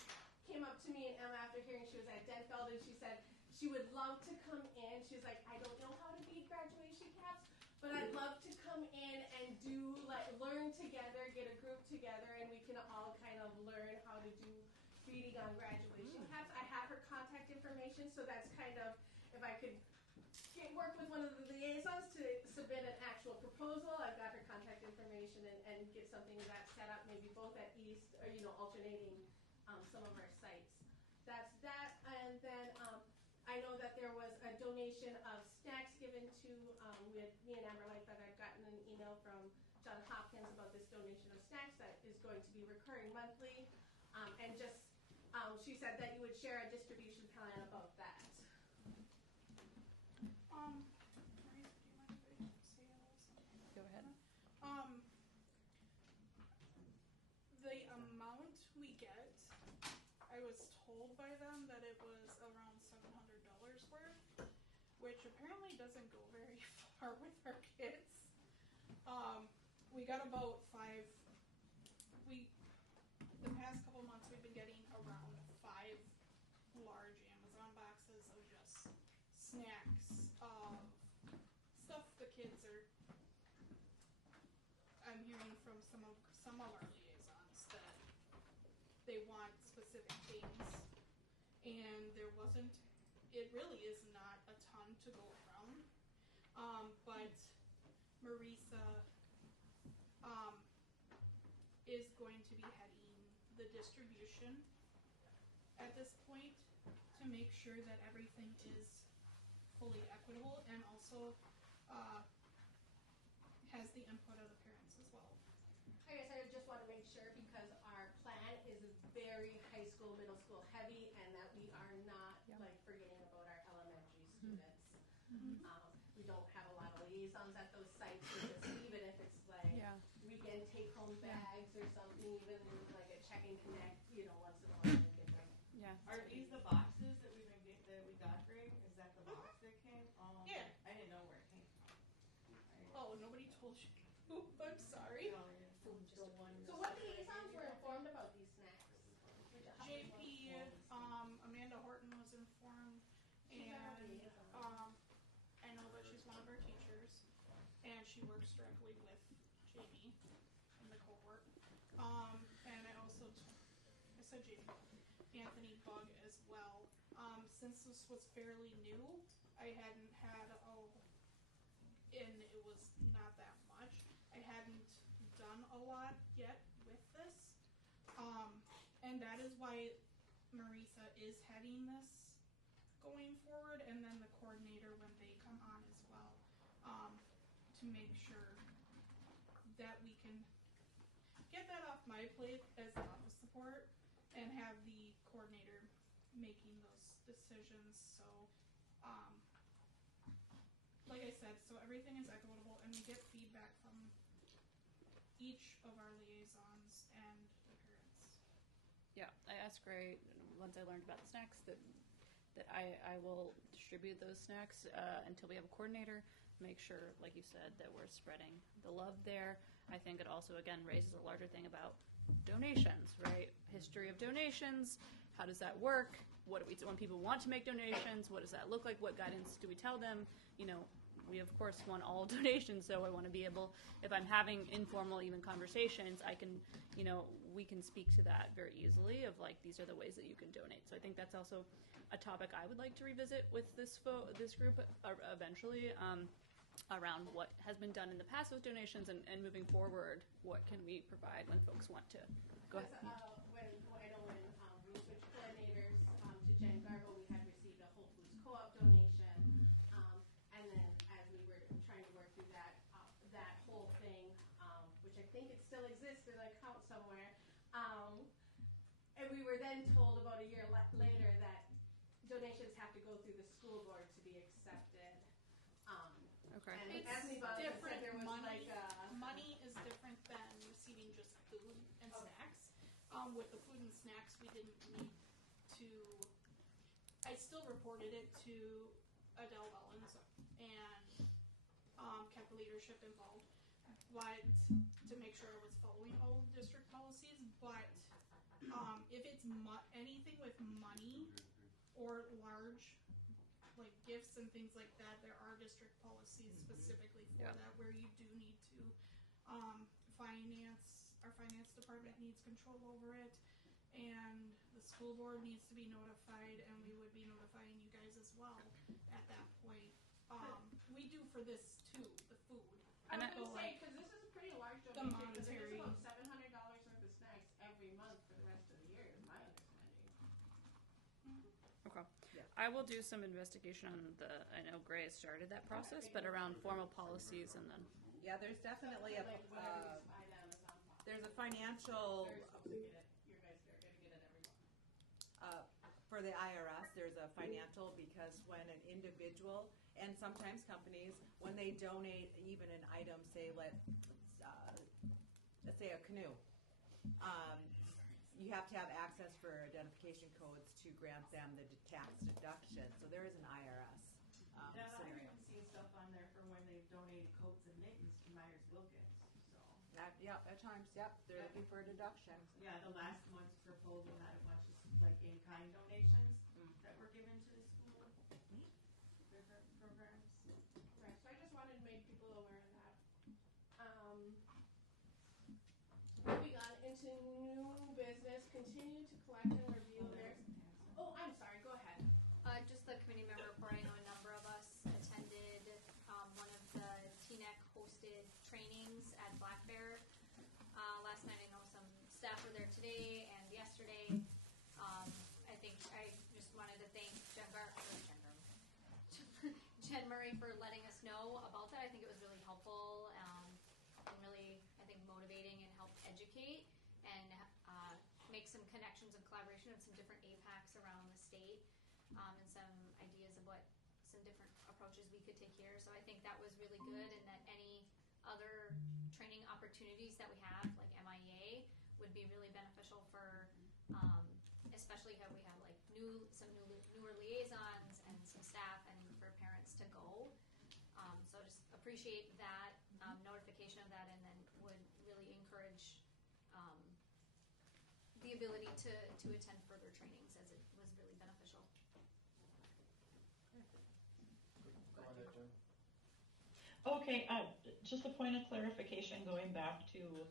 came up to me and Emma after hearing she was at Denfeld, and she said she would love to come in. She was like, I don't know how to bead graduation caps, but I'd love to come in and do, learn together, get a group together, and we can all kind of learn how to do beading on graduation caps. I have her contact information, so that's kind of, if I could work with one of the liaisons to submit an actual proposal. I've got her contact information and get something that's set up maybe both at East, or, alternating some of our sites. That's that, and then I know that there was a donation of snacks given to, me and Amber like that I've gotten an email from John Hopkins about this donation of snacks that is going to be recurring monthly, and just, she said that you would share a distribution plan about that. Maurice, do you mind if I say a little something? Go ahead. The amount we get, I was told by them that it was around $700 worth, which apparently doesn't go very far with our kids. We got about the past couple months we've been getting around 5 large Amazon boxes of just snacks, stuff the kids are, I'm hearing from some of our liaisons that they want specific things, and it really is not a ton to go around, but Marisa is going to be heading the distribution at this point to make sure that everything is fully equitable, and also has the input of the parents as well. I guess I just want to make sure, because our plan is very high school, middle school heavy, and that we are not forgetting about our elementary students. We don't have a lot of liaisons at those sites, so just even if it's weekend take-home bags or something, even like a check and connect, once in a while we get them. Yeah. Are these the boxes that we got, Greg? Is that the box that came? Yeah. I didn't know where it came from. Oh, nobody told you. I'm sorry. So what liaisons were informed about these snacks? JP, Amanda Horton was informed, and I know that she's one of our teachers, and she works directly with JP in the cohort. And I said JP, Anthony Bug as well. Since this was fairly new, I hadn't had and it was not that much. I hadn't done a lot yet with this. And that is why Marisa is heading this going forward, and then the coordinator when they come on as well, to make sure that we can get that off my plate as the office support and have the coordinator making those decisions. So, like I said, so everything is equitable, and we get feedback from each of our liaisons and the parents. Yeah, I asked Gray once I learned about the snacks that I will distribute those snacks until we have a coordinator. Make sure, like you said, that we're spreading the love there. I think it also, again, raises a larger thing about donations, right? History of donations. How does that work? What do we do when people want to make donations? What does that look like? What guidance do we tell them? You know, we of course want all donations, so I want to be able, if I'm having informal even conversations, I can, you know, we can speak to that very easily of like, these are the ways that you can donate. So I think that's also a topic I would like to revisit with this group eventually, around what has been done in the past with donations and moving forward, what can we provide when folks want to go ahead. When we switched coordinators to Jen Garbo, we had received a Whole Foods Co-op donation, and then as we were trying to work through that whole thing, which I think it still exists in an account somewhere, and we were then told about a year later that donations have to go through the school board to be accepted. Okay. And It's Anthony Bug said different. there was Money is different than receiving just food and snacks. With the food and snacks, we didn't need to. I still reported it to Adele Owens and kept leadership involved, but to make sure I was following all district policies. But if it's anything with money or large, like gifts and things like that, there are district policies specifically for that, where you do need to our finance department needs control over it, and the school board needs to be notified, and we would be notifying you guys as well at that point. We do for this too, the food. I was going to say, because this is a pretty large donation, because there's about $700 worth of snacks every month for the rest of the year, is my understanding. Okay. I will do some investigation on I know Gray has started that process, but around formal policies and then. Yeah, there's definitely there's a financial, for the IRS, there's a financial, because when an individual, and sometimes companies, when they donate even an item, say let's say a canoe, you have to have access for identification codes to grant them the tax deduction. So there is an IRS I've scenario. even seen stuff on there for when they've donated coats and mittens to Myers-Wilkins. So At times, they're looking for a deduction. yeah, the last month's proposal had a bunch of like in-kind donations that were given to the school different programs. Right, so I just wanted to make people aware of that. Moving on into new business, continue to collect and review theirs. Oh, I'm sorry, go ahead. Just the committee member report. I know a number of us attended one of the TNEC hosted trainings at Black Bear last night. I know some staff were there today and yesterday. I think I just wanted to thank Jen Murray for letting us know about that. I think it was really helpful and really, I think, motivating and helped educate and make some connections and collaboration with some different AIPACs around the state, and some ideas of what some different approaches we could take here. So I think that was really good, and that any other training opportunities that we have, like MIA, would be really beneficial for, especially how we have like newer liaisons and some staff, and for parents to go. So just appreciate that notification of that, and then would really encourage the ability to attend further trainings, as it was really beneficial. Go ahead, Jen. Okay, just a point of clarification going back to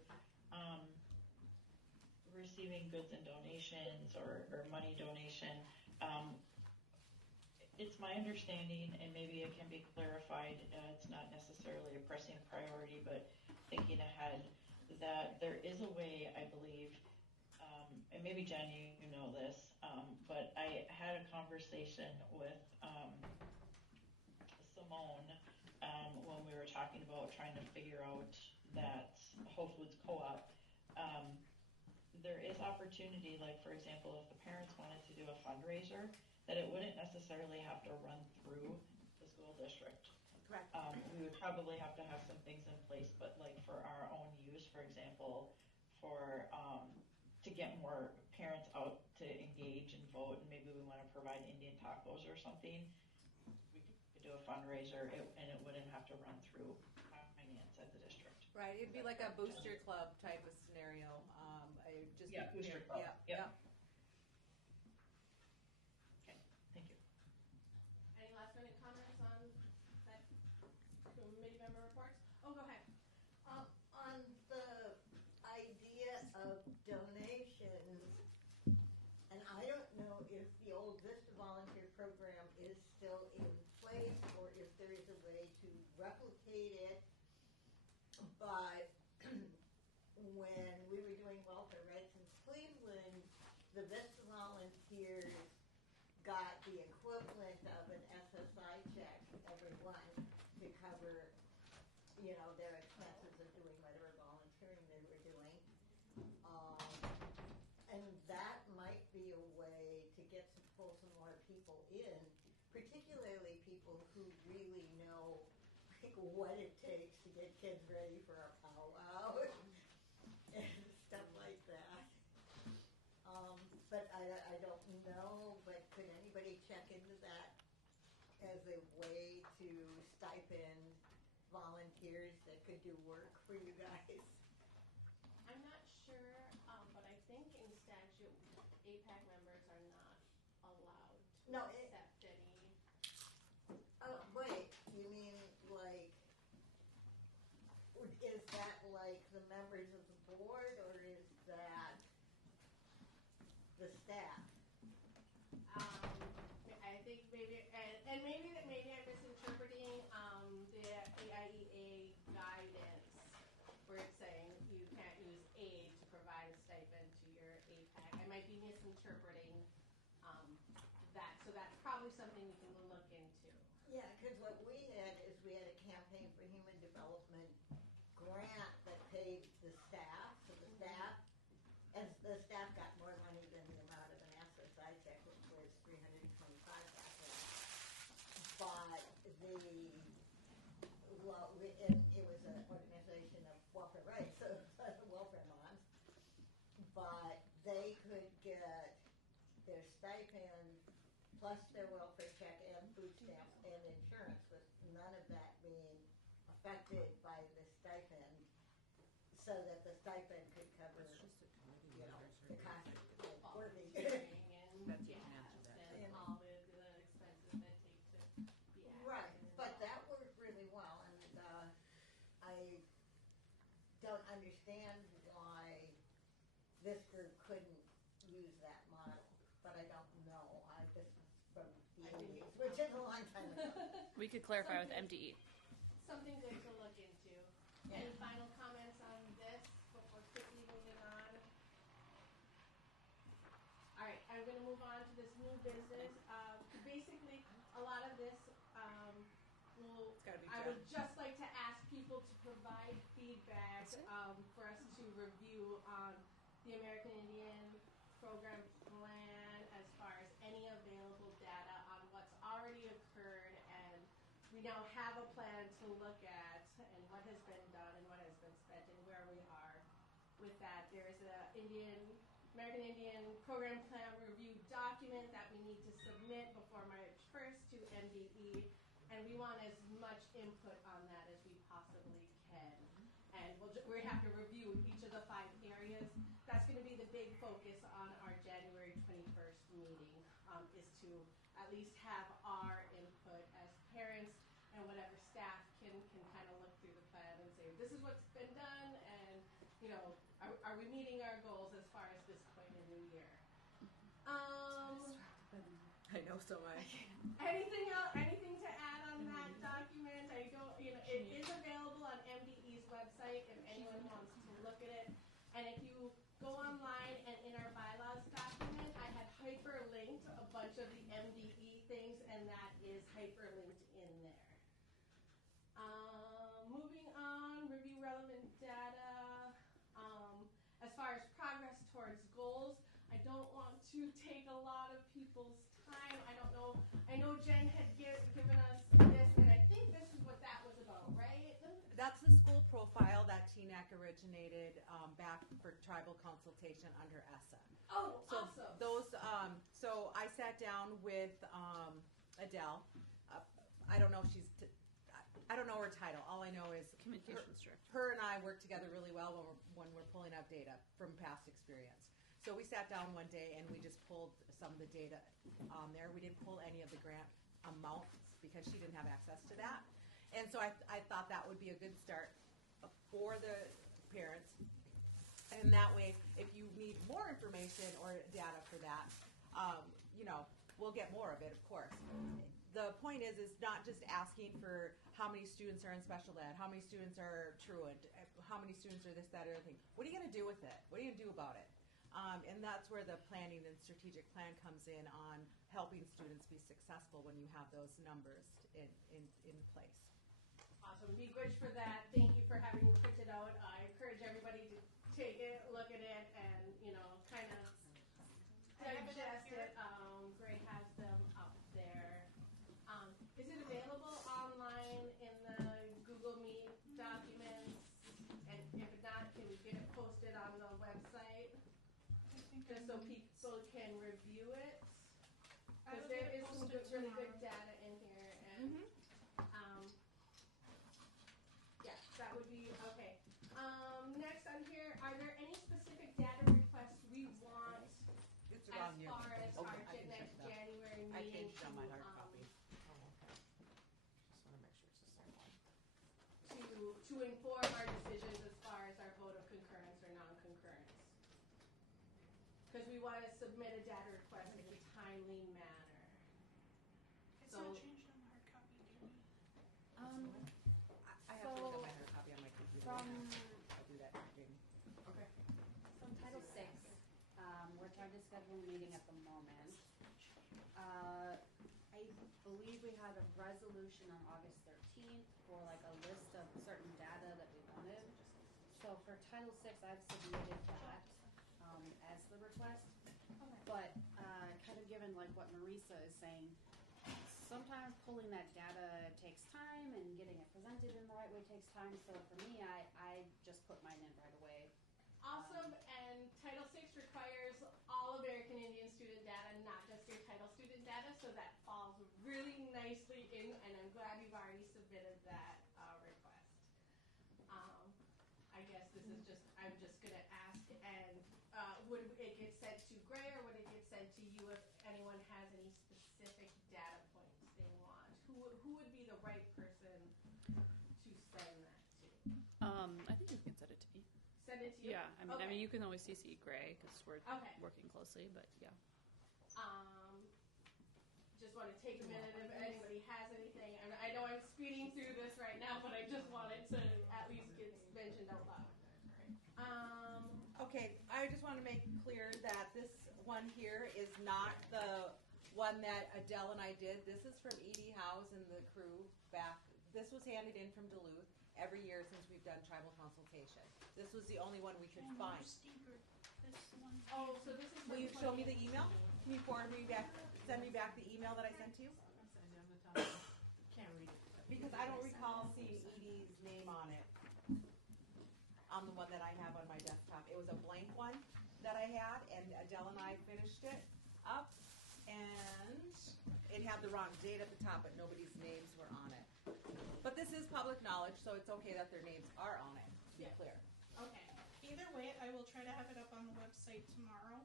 receiving goods and donations or money donation, it's my understanding, and maybe it can be clarified, it's not necessarily a pressing priority, but thinking ahead, that there is a way, I believe, and maybe Jen, you know this, but I had a conversation with Simone when we were talking about trying to figure out that Whole Foods Co-op. There is opportunity, like for example, if the parents wanted to do a fundraiser, that it wouldn't necessarily have to run through the school district. Correct. We would probably have to have some things in place, but like for our own use, for example, for to get more parents out to engage and vote, and maybe we want to provide Indian tacos or something, we could do a fundraiser, and it wouldn't have to run through finance at the district. Right, it'd be like a booster club type of scenario. Booster club. Yeah. Okay, thank you. Any last minute comments on that committee member reports? Oh, go ahead. On the idea of donations, and I don't know if the old Vista volunteer program is still in place or if there is a way to replicate it, but when we were doing welfare rights in Cleveland, the Vista volunteers got the equivalent of an SSI check every one to cover, their expenses of doing whatever volunteering they were doing. And that might be a way to pull some more people in, particularly people who really know what it takes to get kids ready for a powwow and stuff like that. But I don't know, but could anybody check into that as a way to stipend volunteers that could do work for you guys? I'm not sure, but I think in statute, AIPAC members are not allowed to accept any. Oh, wait, you mean like, is that like the members of the board, or is that the staff? I think maybe, and maybe I'm misinterpreting the AIEA guidance, where it's saying you can't use aid to provide a stipend to your AIPAC. I might be misinterpreting that, so that's probably something we can look into. Yeah, because what we had is we had a campaign for human development grant that paid the staff, so the staff got more money than the amount of an SSI check, which was $325 back then. But it was an organization of welfare rights, so welfare moms, but they could get their stipend plus their welfare check and food stamps and insurance, with none of that being affected by the stipend, so that the stipend could cover, the cost of working. And all the expenses that take to be active. Right, but that worked really well, and I don't understand why this group couldn't use that model, but I don't know. This is from the 80s, which is a long time ago. We could clarify with MDE. Something good to look into. Yeah. Any final comments on this before quickly moving on? All right, I'm going to move on to this new business. Basically, a lot of this I would just like to ask people to provide feedback for us to review on the American Indian program plan, as far as any available data on what's already occurred, and we now have a plan to look at, and what has been done and what has been spent and where we are with that. There's an American Indian program plan review document that we need to submit before March 1st to MDE, and we want as much input on that as we possibly can. And we have to review each of the 5 areas. That's going to be the big focus on our January 21st meeting, is to at least have our input as parents, and whatever staff can kind of look through the plan and say, this is what's been done, and are we meeting our goals as far as the know so much. Anything else? Anything to add on that document? I don't. It is available on MDE's website if anyone wants to look at it. And if you go online and in our bylaws document, I had hyperlinked a bunch of the MDE things, and that is hyperlinked in there. Moving on, review relevant data. As far as progress towards goals, I don't want to take a lot of people's time. I don't know. I know Jen had given us this, and I think this is what that was about, right? That's the school profile that TNAC originated back for tribal consultation under ESSA. Oh, so awesome. Those, so I sat down with Adele. I don't know if she's, I don't know her title. All I know is Communications Director. Her and I work together really well when we're pulling out data from past experience. So we sat down one day and we just pulled some of the data on there. We didn't pull any of the grant amounts because she didn't have access to that. And so I thought that would be a good start for the parents. And that way, if you need more information or data for that, we'll get more of it, of course. The point is not just asking for how many students are in special ed, how many students are truant, how many students are this, that, or other thing. What are you going to do with it? What are you going to do about it? And that's where the planning and strategic plan comes in on helping students be successful when you have those numbers in place. Awesome. Be good for that. Thank you for having it printed out. I encourage everybody to take it, look at it, and kind of digest it. Gray has them up there. Is it available online in the Google Meet documents? And if not, can we get it posted on the website? Just so people can review it? Because there is some really good data in here. And yes, that would be okay. Next on here, are there any specific data requests we want as far as our next January meeting? I changed it on my hard copy. Oh, okay. Just want to make sure it's the same one. To inform our decisions as far as our vote of concurrence or non-concurrence. Because we want to submit a data request in a timely manner. It's not changed on the hard copy, do we? I have to look at my hard copy on my computer. I'll do that, Jamie. Okay. From Title VI, we're trying to schedule a meeting at the moment. I believe we had a resolution on August 13th for like a list of certain data that we wanted. So for Title VI, I've submitted that as the request. Okay. But kind of given like what Marisa is saying, sometimes pulling that data takes time and getting it presented in the right way takes time. So for me, I just put mine in right away. Awesome. And Title VI requires all American Indian student data, not just your title student data. So that falls really nicely in, and I'm glad you've already submitted that request. I guess this is just, I'm just going to ask, and would it get sent to Gray or would it get sent to you if anyone has any specific data points they want? Who would be the right person to send that to? I think you can send it to me. Send it to you? Yeah, I mean, you can always CC Gray because we're working closely, but yeah. Just want to take a minute if anybody has anything. I know I'm speeding through this right now, but I just wanted to at least get mentioned out loud. Okay, I just want to make clear that this one here is not the one that Adele and I did. This is from Edie House and the crew back. This was handed in from Duluth every year since we've done tribal consultation. This was the only one we could find. Oh, so this is. Will you show me the email? Can you send me back the email that I sent to you? Can't read it. Because I don't recall seeing Edie's name on it. On the one that I have on my desktop. It was a blank one that I had, and Adele and I finished it up, and it had the wrong date at the top, but nobody's names were on it. But this is public knowledge, so it's okay that their names are on it, to be clear. Okay. Either way, I will try to have it up on the website tomorrow.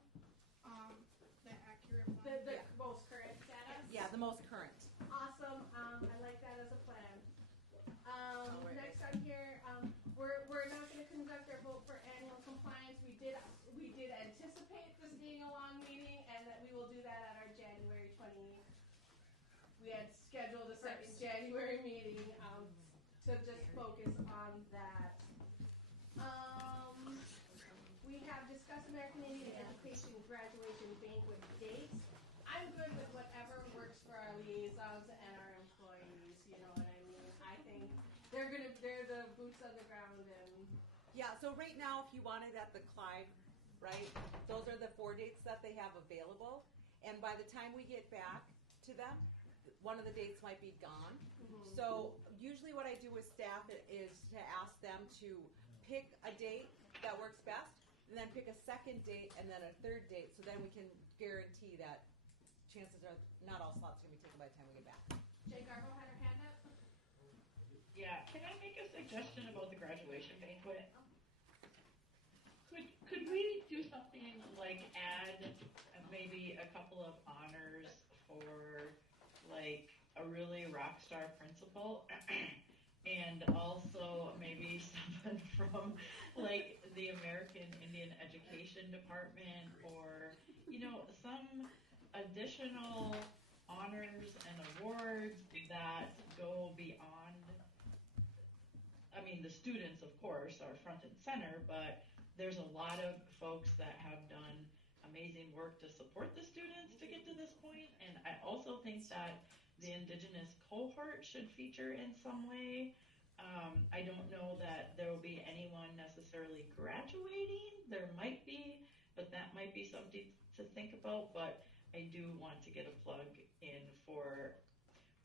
The accurate one. The most current data? Yeah, the most current. Awesome. I like that as a plan. Next on here, we're not going to conduct our vote for annual compliance. We did anticipate this being a long meeting, and that we will do that at our January 28th we had scheduled a second January meeting to just focus on that. We have discussed American Indian Education graduation banquet dates. I'm good with whatever works for our liaisons and our employees, you know what I mean? I think they're the boots on the ground and. Yeah, so right now, if you want it at the Clive, right, those are the 4 dates that they have available. And by the time we get back to them, one of the dates might be gone. Mm-hmm. So usually what I do with staff is to ask them to pick a date that works best, and then pick a second date and then a third date, so then we can guarantee that chances are not all slots are going to be taken by the time we get back. Jay Garbo had her hand up. Yeah, can I make a suggestion about the graduation banquet? Could we do something like add maybe a couple of honors for like a really rock star principal and also maybe someone from like the American Indian Education Department or, you know, some additional honors and awards that go beyond, I mean, the students, of course, are front and center, but there's a lot of folks that have done amazing work to support the students to get to this point, and I also think that the Indigenous cohort should feature in some way. I don't know that there will be anyone necessarily graduating. There might be, but that might be something to think about, but I do want to get a plug in for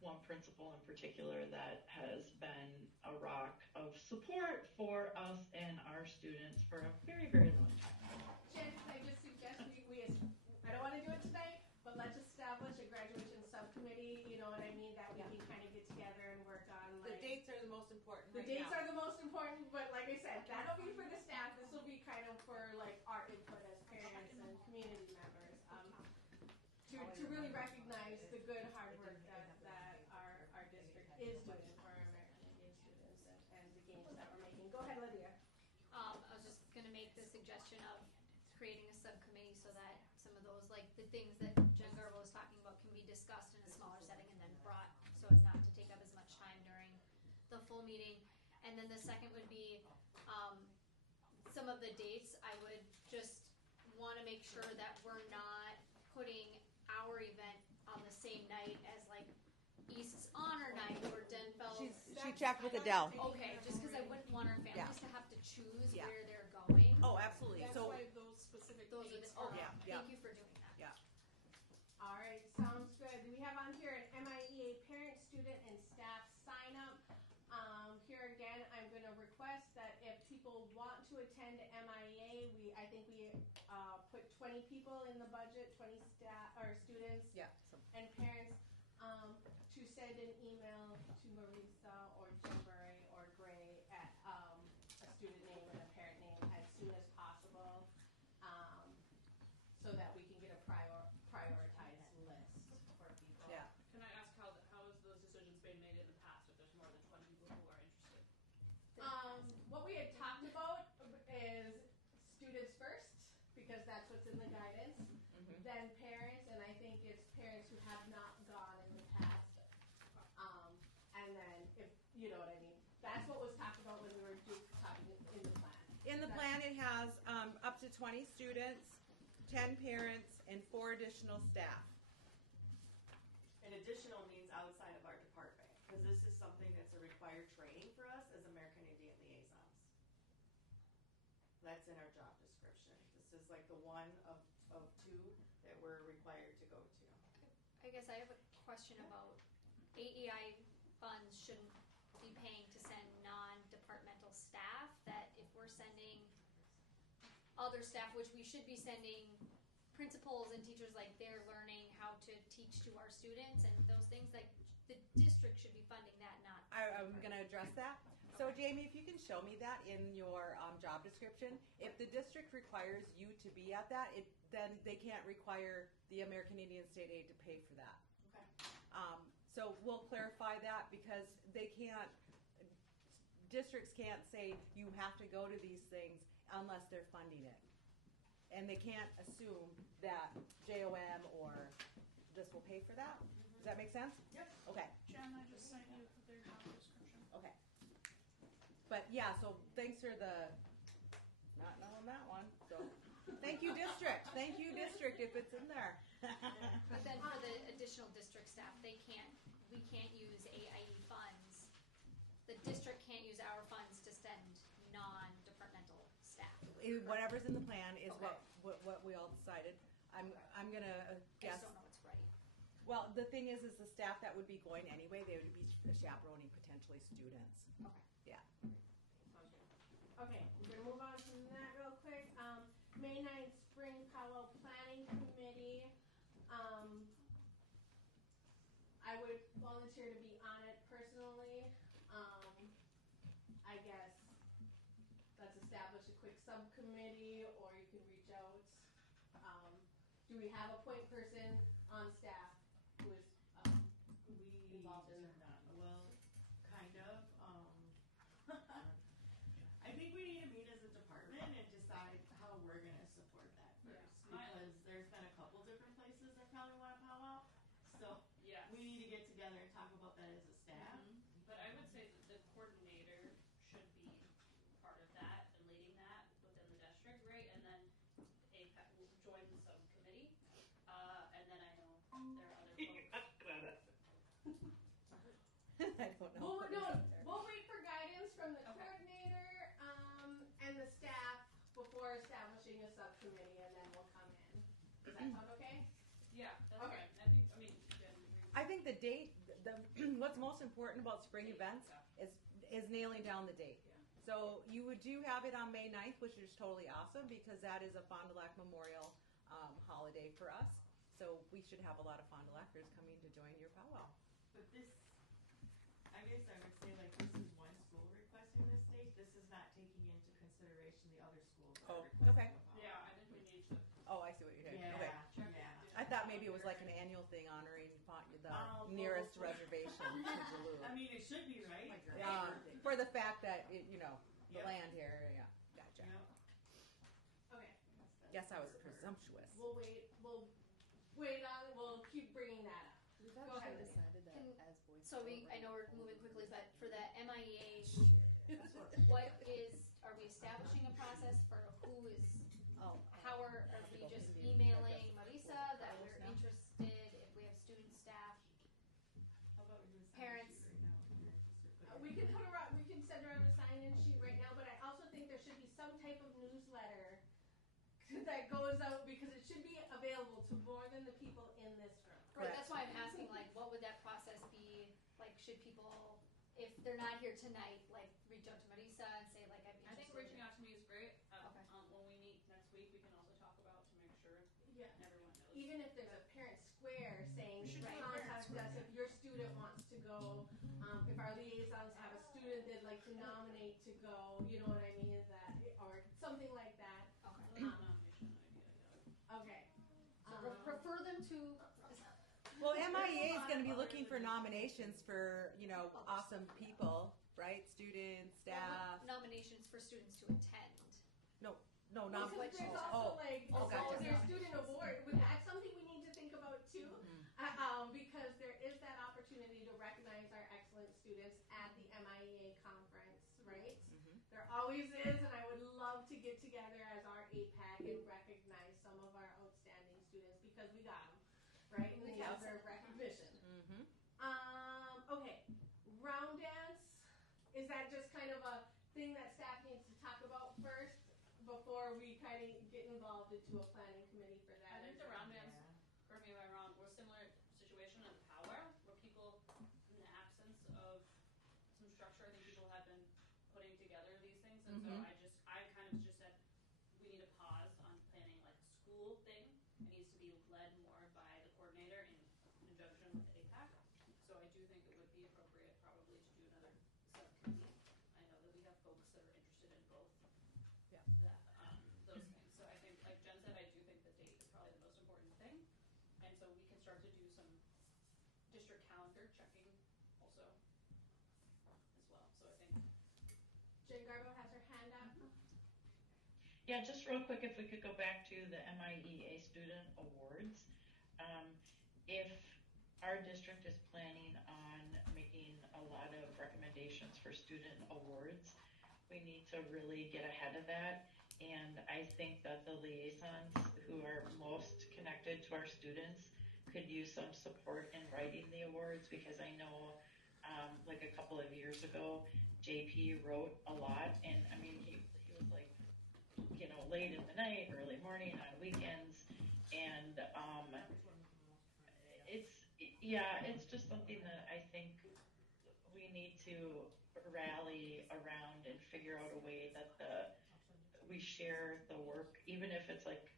one principal in particular that has been a rock of support for us and our students for a very, very long time. Jen, I just suggest I don't want to do it tonight, but let's establish a graduation subcommittee, you know what I mean, that we can kind of get together and work on. The dates are the most important. The dates are the most important, but like I said, that'll be for the staff. This will be kind of for like our input as parents and community members, to really recognize the good hard work that our district is doing for our American Indian students and the gains that we're making. Go ahead, Lydia. I was just gonna make the suggestion of creating a subcommittee so that some of those, like the things that Jen Garbo was talking about, can be discussed in a smaller setting and then brought so as not to take up as much time during the full meeting. And then the second would be some of the dates. I would just want to make sure that we're not putting our event on the same night as like East's Honor Night or Denfeld. She checked with Adele. Okay, just because I wouldn't want our families to have to choose Yeah. where they're going. Oh, absolutely. That's So why those specific Those are dates the, are. thank you for doing that. Yeah. All right, sounds good. We have on here an MIEA parent, student, and staff sign up. Here again, I'm going to request that if people want to attend MIEA, I think we put 20 people in the budget, 20 staff or students and parents, to send an email to Marisa or Jimbury or Gray at a student name and a parent name as soon as possible, so that we can get a prioritized list for people. Yeah. Can I ask how has those decisions been made in the past if there's more than 20 people who are interested? What we had talked about is students first, because that's what's in the guidance, then parents, and I think it's parents who have not gone in the past, and then if, you know what I mean, that's what was talked about when we were talking in the plan. In the plan, it has up to 20 students, 10 parents, and 4 additional staff. And additional means outside of our department, because this is something that's a required training for us as American Indian liaisons. That's in our job description. This is like the one of 2 that we're required to go to. I guess I have a question about AEI funds shouldn't be paying to send non-departmental staff, that if we're sending other staff, which we should be sending principals and teachers, like they're learning how to teach to our students and those things, like the district should be funding that, not. I'm going to address that. So Jamie, if you can show me that in your job description, if the district requires you to be at that, then they can't require the American Indian State Aid to pay for that. Okay. So we'll clarify that, because districts can't say you have to go to these things unless they're funding it. And they can't assume that JOM or this will pay for that. that make sense? Yep. Okay. Jen, I just sent you their job description. Okay. But yeah, so thanks for the not knowing that one. So thank you, district. Thank you, district, if it's in there. But then for the additional district staff, we can't use AIE funds. The district can't use our funds to send non-departmental staff. Whatever's in the plan is Okay. what we all decided. I'm gonna I guess. just don't know what's right. Well, the thing is the staff that would be going anyway, they would be chaperoning potentially students. Okay. Yeah. Okay, we're gonna move on from that real quick. May 9th Spring Powwow Planning Committee. I would volunteer to be on it personally. I guess let's establish a quick subcommittee, or you can reach out. Do we have a point person on staff who is involved in that? Well, kind of. I think we need to meet as a department and decide how we're going to support that first. Because there's been a couple different places that probably want to powwow. So Yes. we need to get together and talk about that as a staff. But I would say that the coordinator should be part of that and leading that within the district, right? And then AIPAC will join the subcommittee. And then I know there are other folks. I don't know. We'll wait for guidance from the coordinator and the staff before establishing a subcommittee, and then we'll come in. Does that sound okay? Yeah, that's Okay. right. I mean, Jen, I think the date, what's most important about spring events is nailing down the date. So you do have it on May 9th, which is totally awesome because that is a Fond du Lac Memorial holiday for us. So we should have a lot of Fond du Lacers coming to join your powwow. But this, I guess I would say like this is one school requesting this date. This is not taking into consideration the other schools that are requesting okay. a powwow. Yeah, I think we need to. Oh, I see what you're saying. Yeah, Okay. yeah. I thought maybe it was like an annual thing honoring the nearest reservation to Duluth. I mean, it should be, right? For the fact that, the land here, yeah. Gotcha. Okay. Guess I was presumptuous. We'll wait on it. We'll keep bringing that up. Go ahead. I know we're moving quickly, but for the MIEA, are we establishing a process for who is, how are we just emailing Marisa that we're interested, if we have student, staff, parents? We can send around a sign-in sheet right now, but I also think there should be some type of newsletter that goes out because it should be available to more than the people in this room. Right, that's why I'm asking, like, what would that process be? Like, should people, if they're not here tonight, like, reach out to Marisa and say, like, I'm I think interested reaching in out to me is great. Okay. When we meet next week, we can also talk about to make sure everyone knows. Even if there's a parent square saying, We should do a contact parent us square. if your student wants to go, if our liaisons have a student they'd like to nominate to go, you know what I mean, or something like that. Okay. Okay. Refer them to. Well, MIEA is going to be looking for nominations for, awesome people, right? Students, staff. Nominations for students to attend. No, Because there's also gotcha. their student award. That's something we need to think about too, because there is that opportunity to recognize our excellent students at the MIEA conference, right? There always is, and I would love to get together as our AIPAC and recognize some of our outstanding students because we got them, right? And they deserve recognition. Okay, round dance. Is that just kind of a thing that staff needs to talk about first before we kind of get involved into a planning committee for that? I think the round dance, correct me if I'm wrong, was a similar situation in Power, where people, in the absence of some structure, I think people have been putting together these things, and so I kind of just said, we need to pause on planning like a school thing. It needs to be led more by the coordinator in conjunction with AIPAC. So I do think it would be appropriate probably to do another subcommittee. I know that we have folks that are interested in both those things. So I think, like Jen said, I do think the date is probably the most important thing. And so we can start to do some district calendar checking also as well. So I think Jen Garbo has her hand up. Yeah, just real quick, if we could go back to the MIEA Student Awards. If our district nominations for student awards. We need to really get ahead of that. And I think that the liaisons who are most connected to our students could use some support in writing the awards, because I know like a couple of years ago, JP wrote a lot, and I mean, he was like, you know, late in the night, early morning, on weekends, and it's just something that I think we need to rally around and figure out a way that we share the work, even if it's like,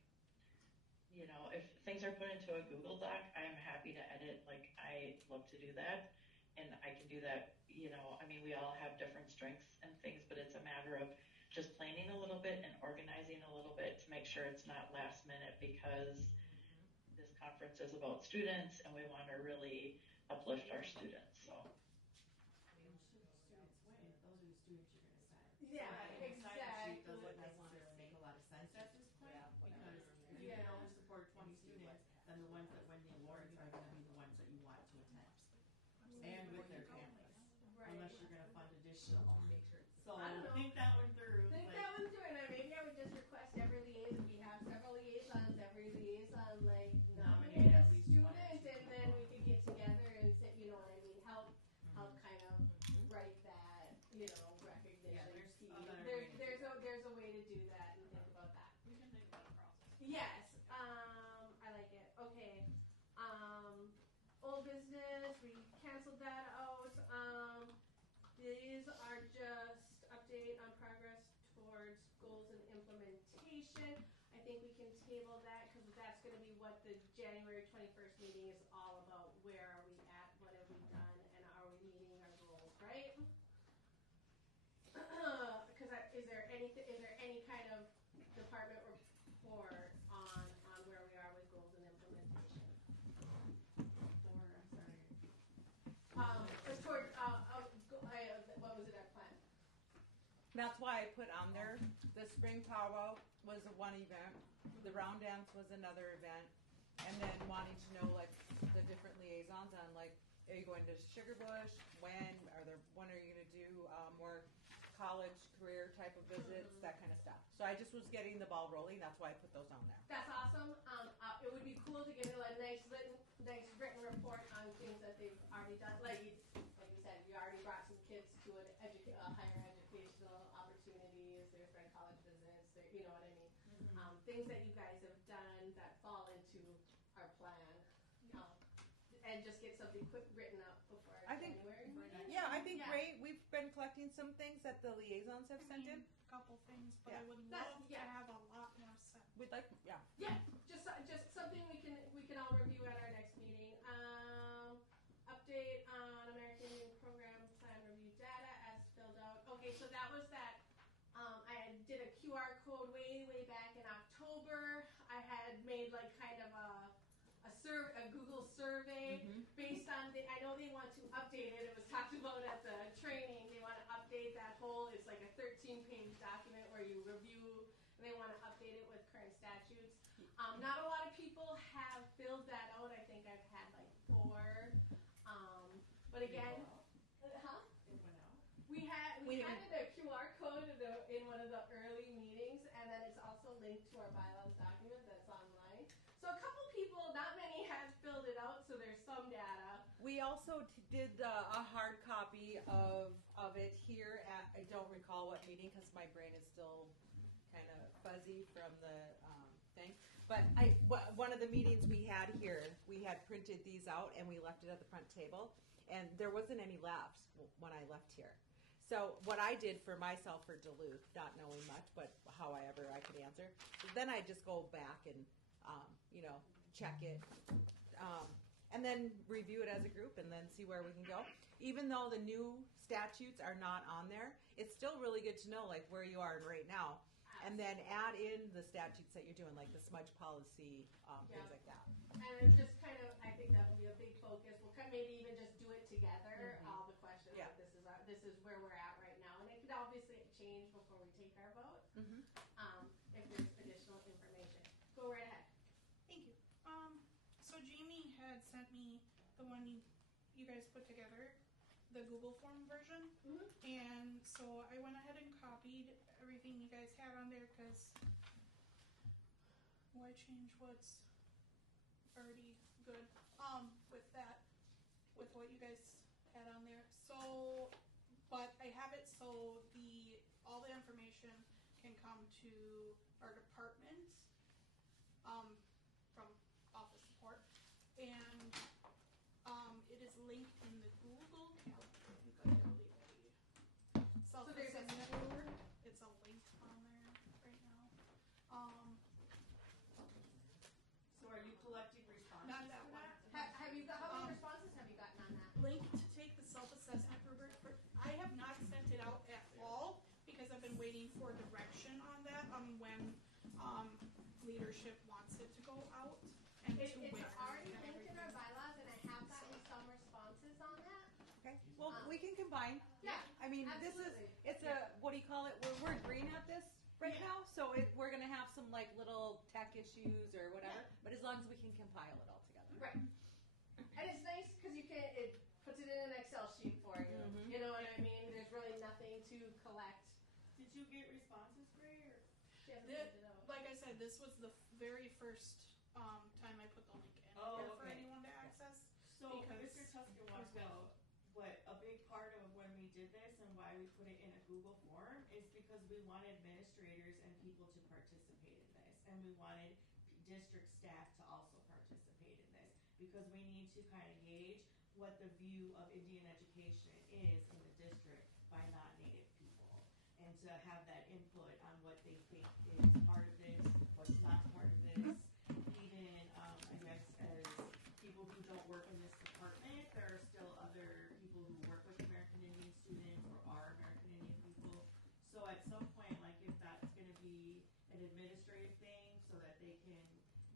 you know, if things are put into a Google Doc, I am happy to edit. Like, I love to do that, and I can do that. You know, I mean, we all have different strengths and things, but it's a matter of just planning a little bit and organizing a little bit to make sure it's not last minute, because this conference is about students, and we want to really uplift our students. So. Yeah, exactly. Doesn't necessarily make a lot of sense at this point, because if you can only support 20 students, then the ones that win the awards are going to be the ones that you want to attend, and with their families, unless you're going to fund additional. So think that one through. Think that one through, and maybe I would just request every liaison, we have several liaisons, every liaison like nominate a student, and then we could get together and say, you know what I mean, help kind of write that, you know, recognition scheme. There's a way to do that and think about that. We can think about a process. Yes, I like it. Okay, old business, we canceled that out. These are just update on progress towards goals and implementation. I think we can table that, because that's going to be what the January 21st meeting is all about. Where are we at? What have we done? And are we meeting our goals, right? Because is there any kind of department report on where we are with goals and implementation? What was it, our plan? That's why I put on there, the spring powwow was one event, the round dance was another event, and then wanting to know like the different liaisons on like, are you going to Sugar Bush? When are you going to do more college career type of visits, that kind of stuff. So I just was getting the ball rolling. That's why I put those on there. That's awesome. It would be cool to get a nice written report on things that they've already done. Like you said, you already brought some kids to higher educational opportunities. There's been college visits. You know what I mean? Things that you guys have done that fall into our plan. And just get something quick written up before January. I think great. We've been collecting some things that the liaisons have sent in. A couple things, but I would love to have a lot more set. We'd like, Yeah, just something we can all review at our next meeting. Update on American Indian Program Plan Review data as filled out. Okay, so that was that. I did a QR code way back in October. I had made like kind of a Google survey based on I know they want to update it. It was talked about at the training. They want to update that whole. It's like a 13-page document where you review. And they want to update it with current statutes. Not a lot of people have filled that out. I think I've had like 4. But again, we had a QR code in one of the early meetings, and then it's also linked to our bylaws document that's online. So a couple people, not many, have filled it out, so there's some data. We also did a hard copy of it here at, I don't recall what meeting because my brain is still kind of fuzzy from the thing. But one of the meetings we had here, we had printed these out and we left it at the front table. And there wasn't any left when I left here. So what I did for myself for Duluth, not knowing much, but however I could answer, then I just go back and check it, and then review it as a group and then see where we can go. Even though the new statutes are not on there, it's still really good to know like where you are right now, and then add in the statutes that you're doing, like the smudge policy, things like that. And it's just kind of, I think that will be a big focus. We'll maybe even just do it together, all the questions. Yeah. Like this is where we're at right now, and it could obviously change before we take our vote. If there's additional information, go right ahead. Thank you. So Jamie had sent me the one you guys put together the Google form version, and so I went ahead and copied everything you guys had on there because why change what's already good with that, with what you guys had on there. So, but I have it so all the information can come to our department from office support, and it is linked in the Google Calendar. I think I believe self-assessment rubric. It's a link on there right now. So are you collecting responses? Not that to one. that? How many responses have you gotten on that? Link to take the self-assessment rubric. I have not sent it out at all because I've been waiting for direction on that, when leadership wants it to go out and It's to where. already linked in our bylaws, and I have gotten some responses on that. Okay, well, we can combine. Yeah, I mean, absolutely. it's a, what do you call it? We're green at this right now, so we're gonna have some like little tech issues or whatever, but as long as we can compile it all together. Right. And it's nice because it puts it in an Excel sheet for you. You know what I mean? There's really nothing to collect. Did you get responses, Gray? Or? She hasn't sent it out. Like I said, this was the very first time I put the link in here for anyone to access. So, because Mr. Tusker wants to know what a big part of when we did this and why we put it in a Google form is because we want administrators and people to participate in this, and we wanted district staff to also participate in this because we need to kind of gauge what the view of Indian education is in the district by non-native people, and to have that input on what they think is part of this, what's not part of this. Even, I guess, as people who don't work in this department, there are still other people who work with American Indian students or are American Indian people. So at some point, like if that's going to be an administrative thing so that they can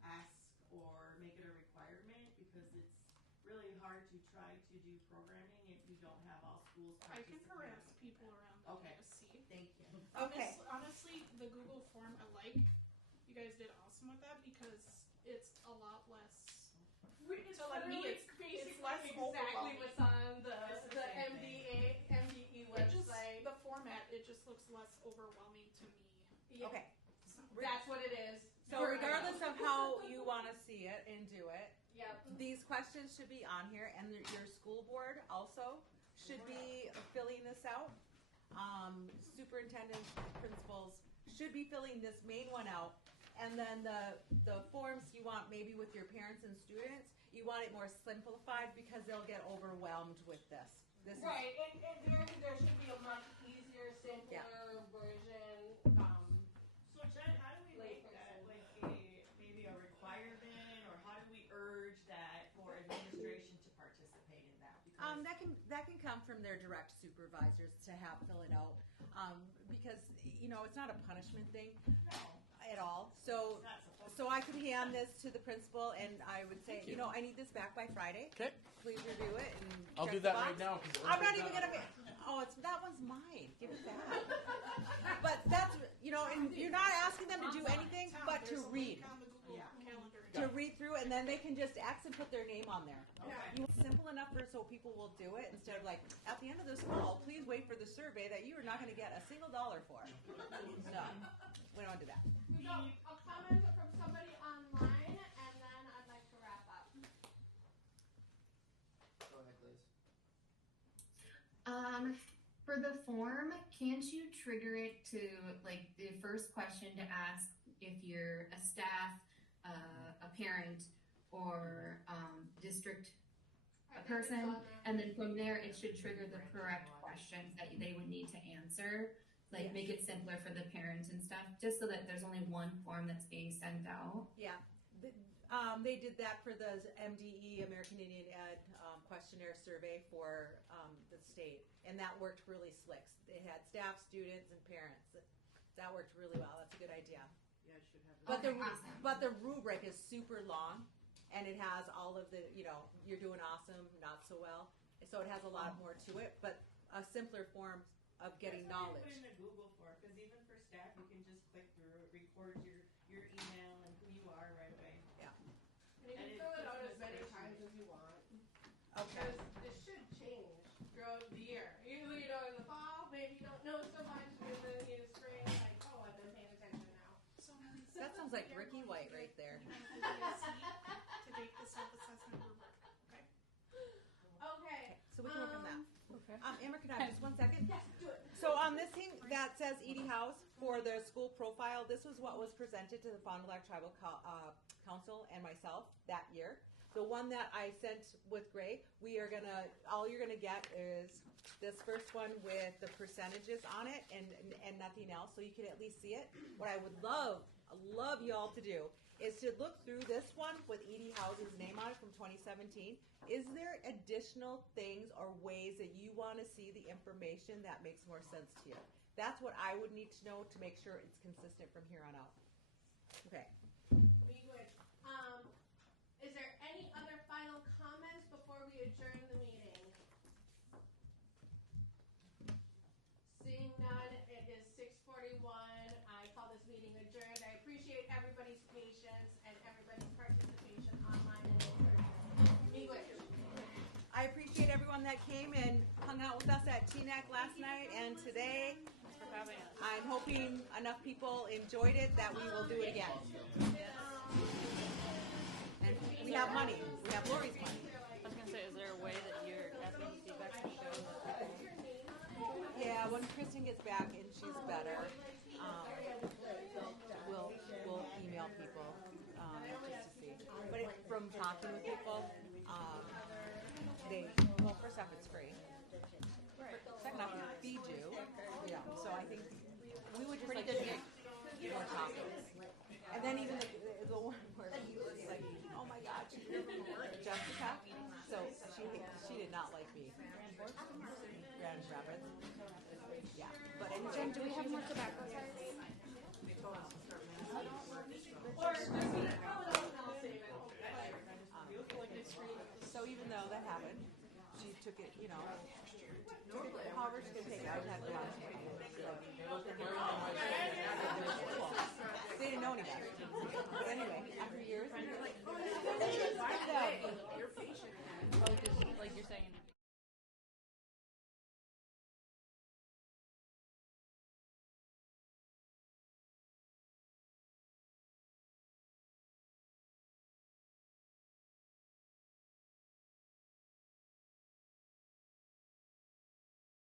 ask or make it a requirement, because it's really hard to try to do programming if you don't have all schools I can participating. harass people around the Okay. DSC. Thank you. Okay. Honestly, the Google form I like. You guys did awesome with that because it's a lot less. It's So like me, it's basically less exactly overwhelming. what's on the MDE It just, website. the format, it just looks less overwhelming to me. Yeah. Okay. That's what it is. So regardless of how you want to see it and do it, Yep. these questions should be on here, and your school board also should be filling this out. Superintendents, principals should be filling this main one out, and then the forms you want maybe with your parents and students, you want it more simplified because they'll get overwhelmed with this. This Right, and there should be a much easier, simpler version. So Jen, how do we make that like maybe a requirement, or how do we urge that for administration to participate in that? Because that can come from their direct supervisors to have fill it out, because it's not a punishment thing at all. So I could hand this to the principal and I would say, I need this back by Friday. Okay. Please review it and I'll check do the that box. right now. 'Cause I'm not even gonna be. Oh, that one's mine. Give it back. But that's and you're not asking them to do anything but to read. To read through, and then they can just X and put their name on there. Okay. Simple enough so people will do it instead of like, at the end of this call, please wait for the survey that you are not going to get a single dollar for. No, we don't do that. We got a comment from somebody online, and then I'd like to wrap up. Go ahead, Liz. For the form, can't you trigger it to like the first question to ask if you're a staff, a parent, or district person, and then from there it should trigger the correct questions that they would need to answer. Like make it simpler for the parents and stuff, just so that there's only one form that's being sent out. Yeah, they did that for the MDE, American Indian Ed questionnaire survey for the state, and that worked really slick. They had staff, students, and parents. That worked really well. That's a good idea. Yeah, I should have. But the rubric is super long, and it has all of the you're doing awesome, not so well. So it has a lot more to it, but a simpler form of getting That's why knowledge. I put in the Google form, because even for staff, you can just click through it, record your email and who you are right away. Yeah. And you can fill it out as many times as you want. Okay. Because this should change throughout know so much, and then he was screaming like, oh, I've been paying attention now. That sounds like Ricky White right there. To take the self-assessment rubric, okay? Okay. So we can work on that. Okay. Amber, can I have just 1 second? Yes, do it. So on this thing that says Edie House for the school profile, this was what was presented to the Fond du Lac Tribal Council and myself that year. The one that I sent with Gray, all you're gonna get is this first one with the percentages on it and nothing else, so you can at least see it. What I would love y'all to do is to look through this one with Edie House's name on it from 2017. Is there additional things or ways that you want to see the information that makes more sense to you? That's what I would need to know to make sure it's consistent from here on out. Okay. Is there any other final comments before we adjourn the meeting? Seeing none, it is 6:41. I call this meeting adjourned. I appreciate everybody's patience and everybody's participation online and in person. English. I appreciate everyone that came and hung out with us at TNAC last night and today. Thanks for having us. I'm hoping enough people enjoyed it that we will do it again. And we have money. We have Lori's money. I was gonna say, is there a way that you're having feedback from show that people? Yeah, when Kristen gets back and she's better, we'll email people just to see. But from talking with people, first off, it's free. Second off, it feeds you. Yeah, so I think we would pretty good get more talking. And then even the one where he was like, oh my God, Jessica. So she did not like me. Grand Rapids. Yeah, but Jen, do we have more tobacco? So even though that happened, she took it, however she could take it. I was having a lot of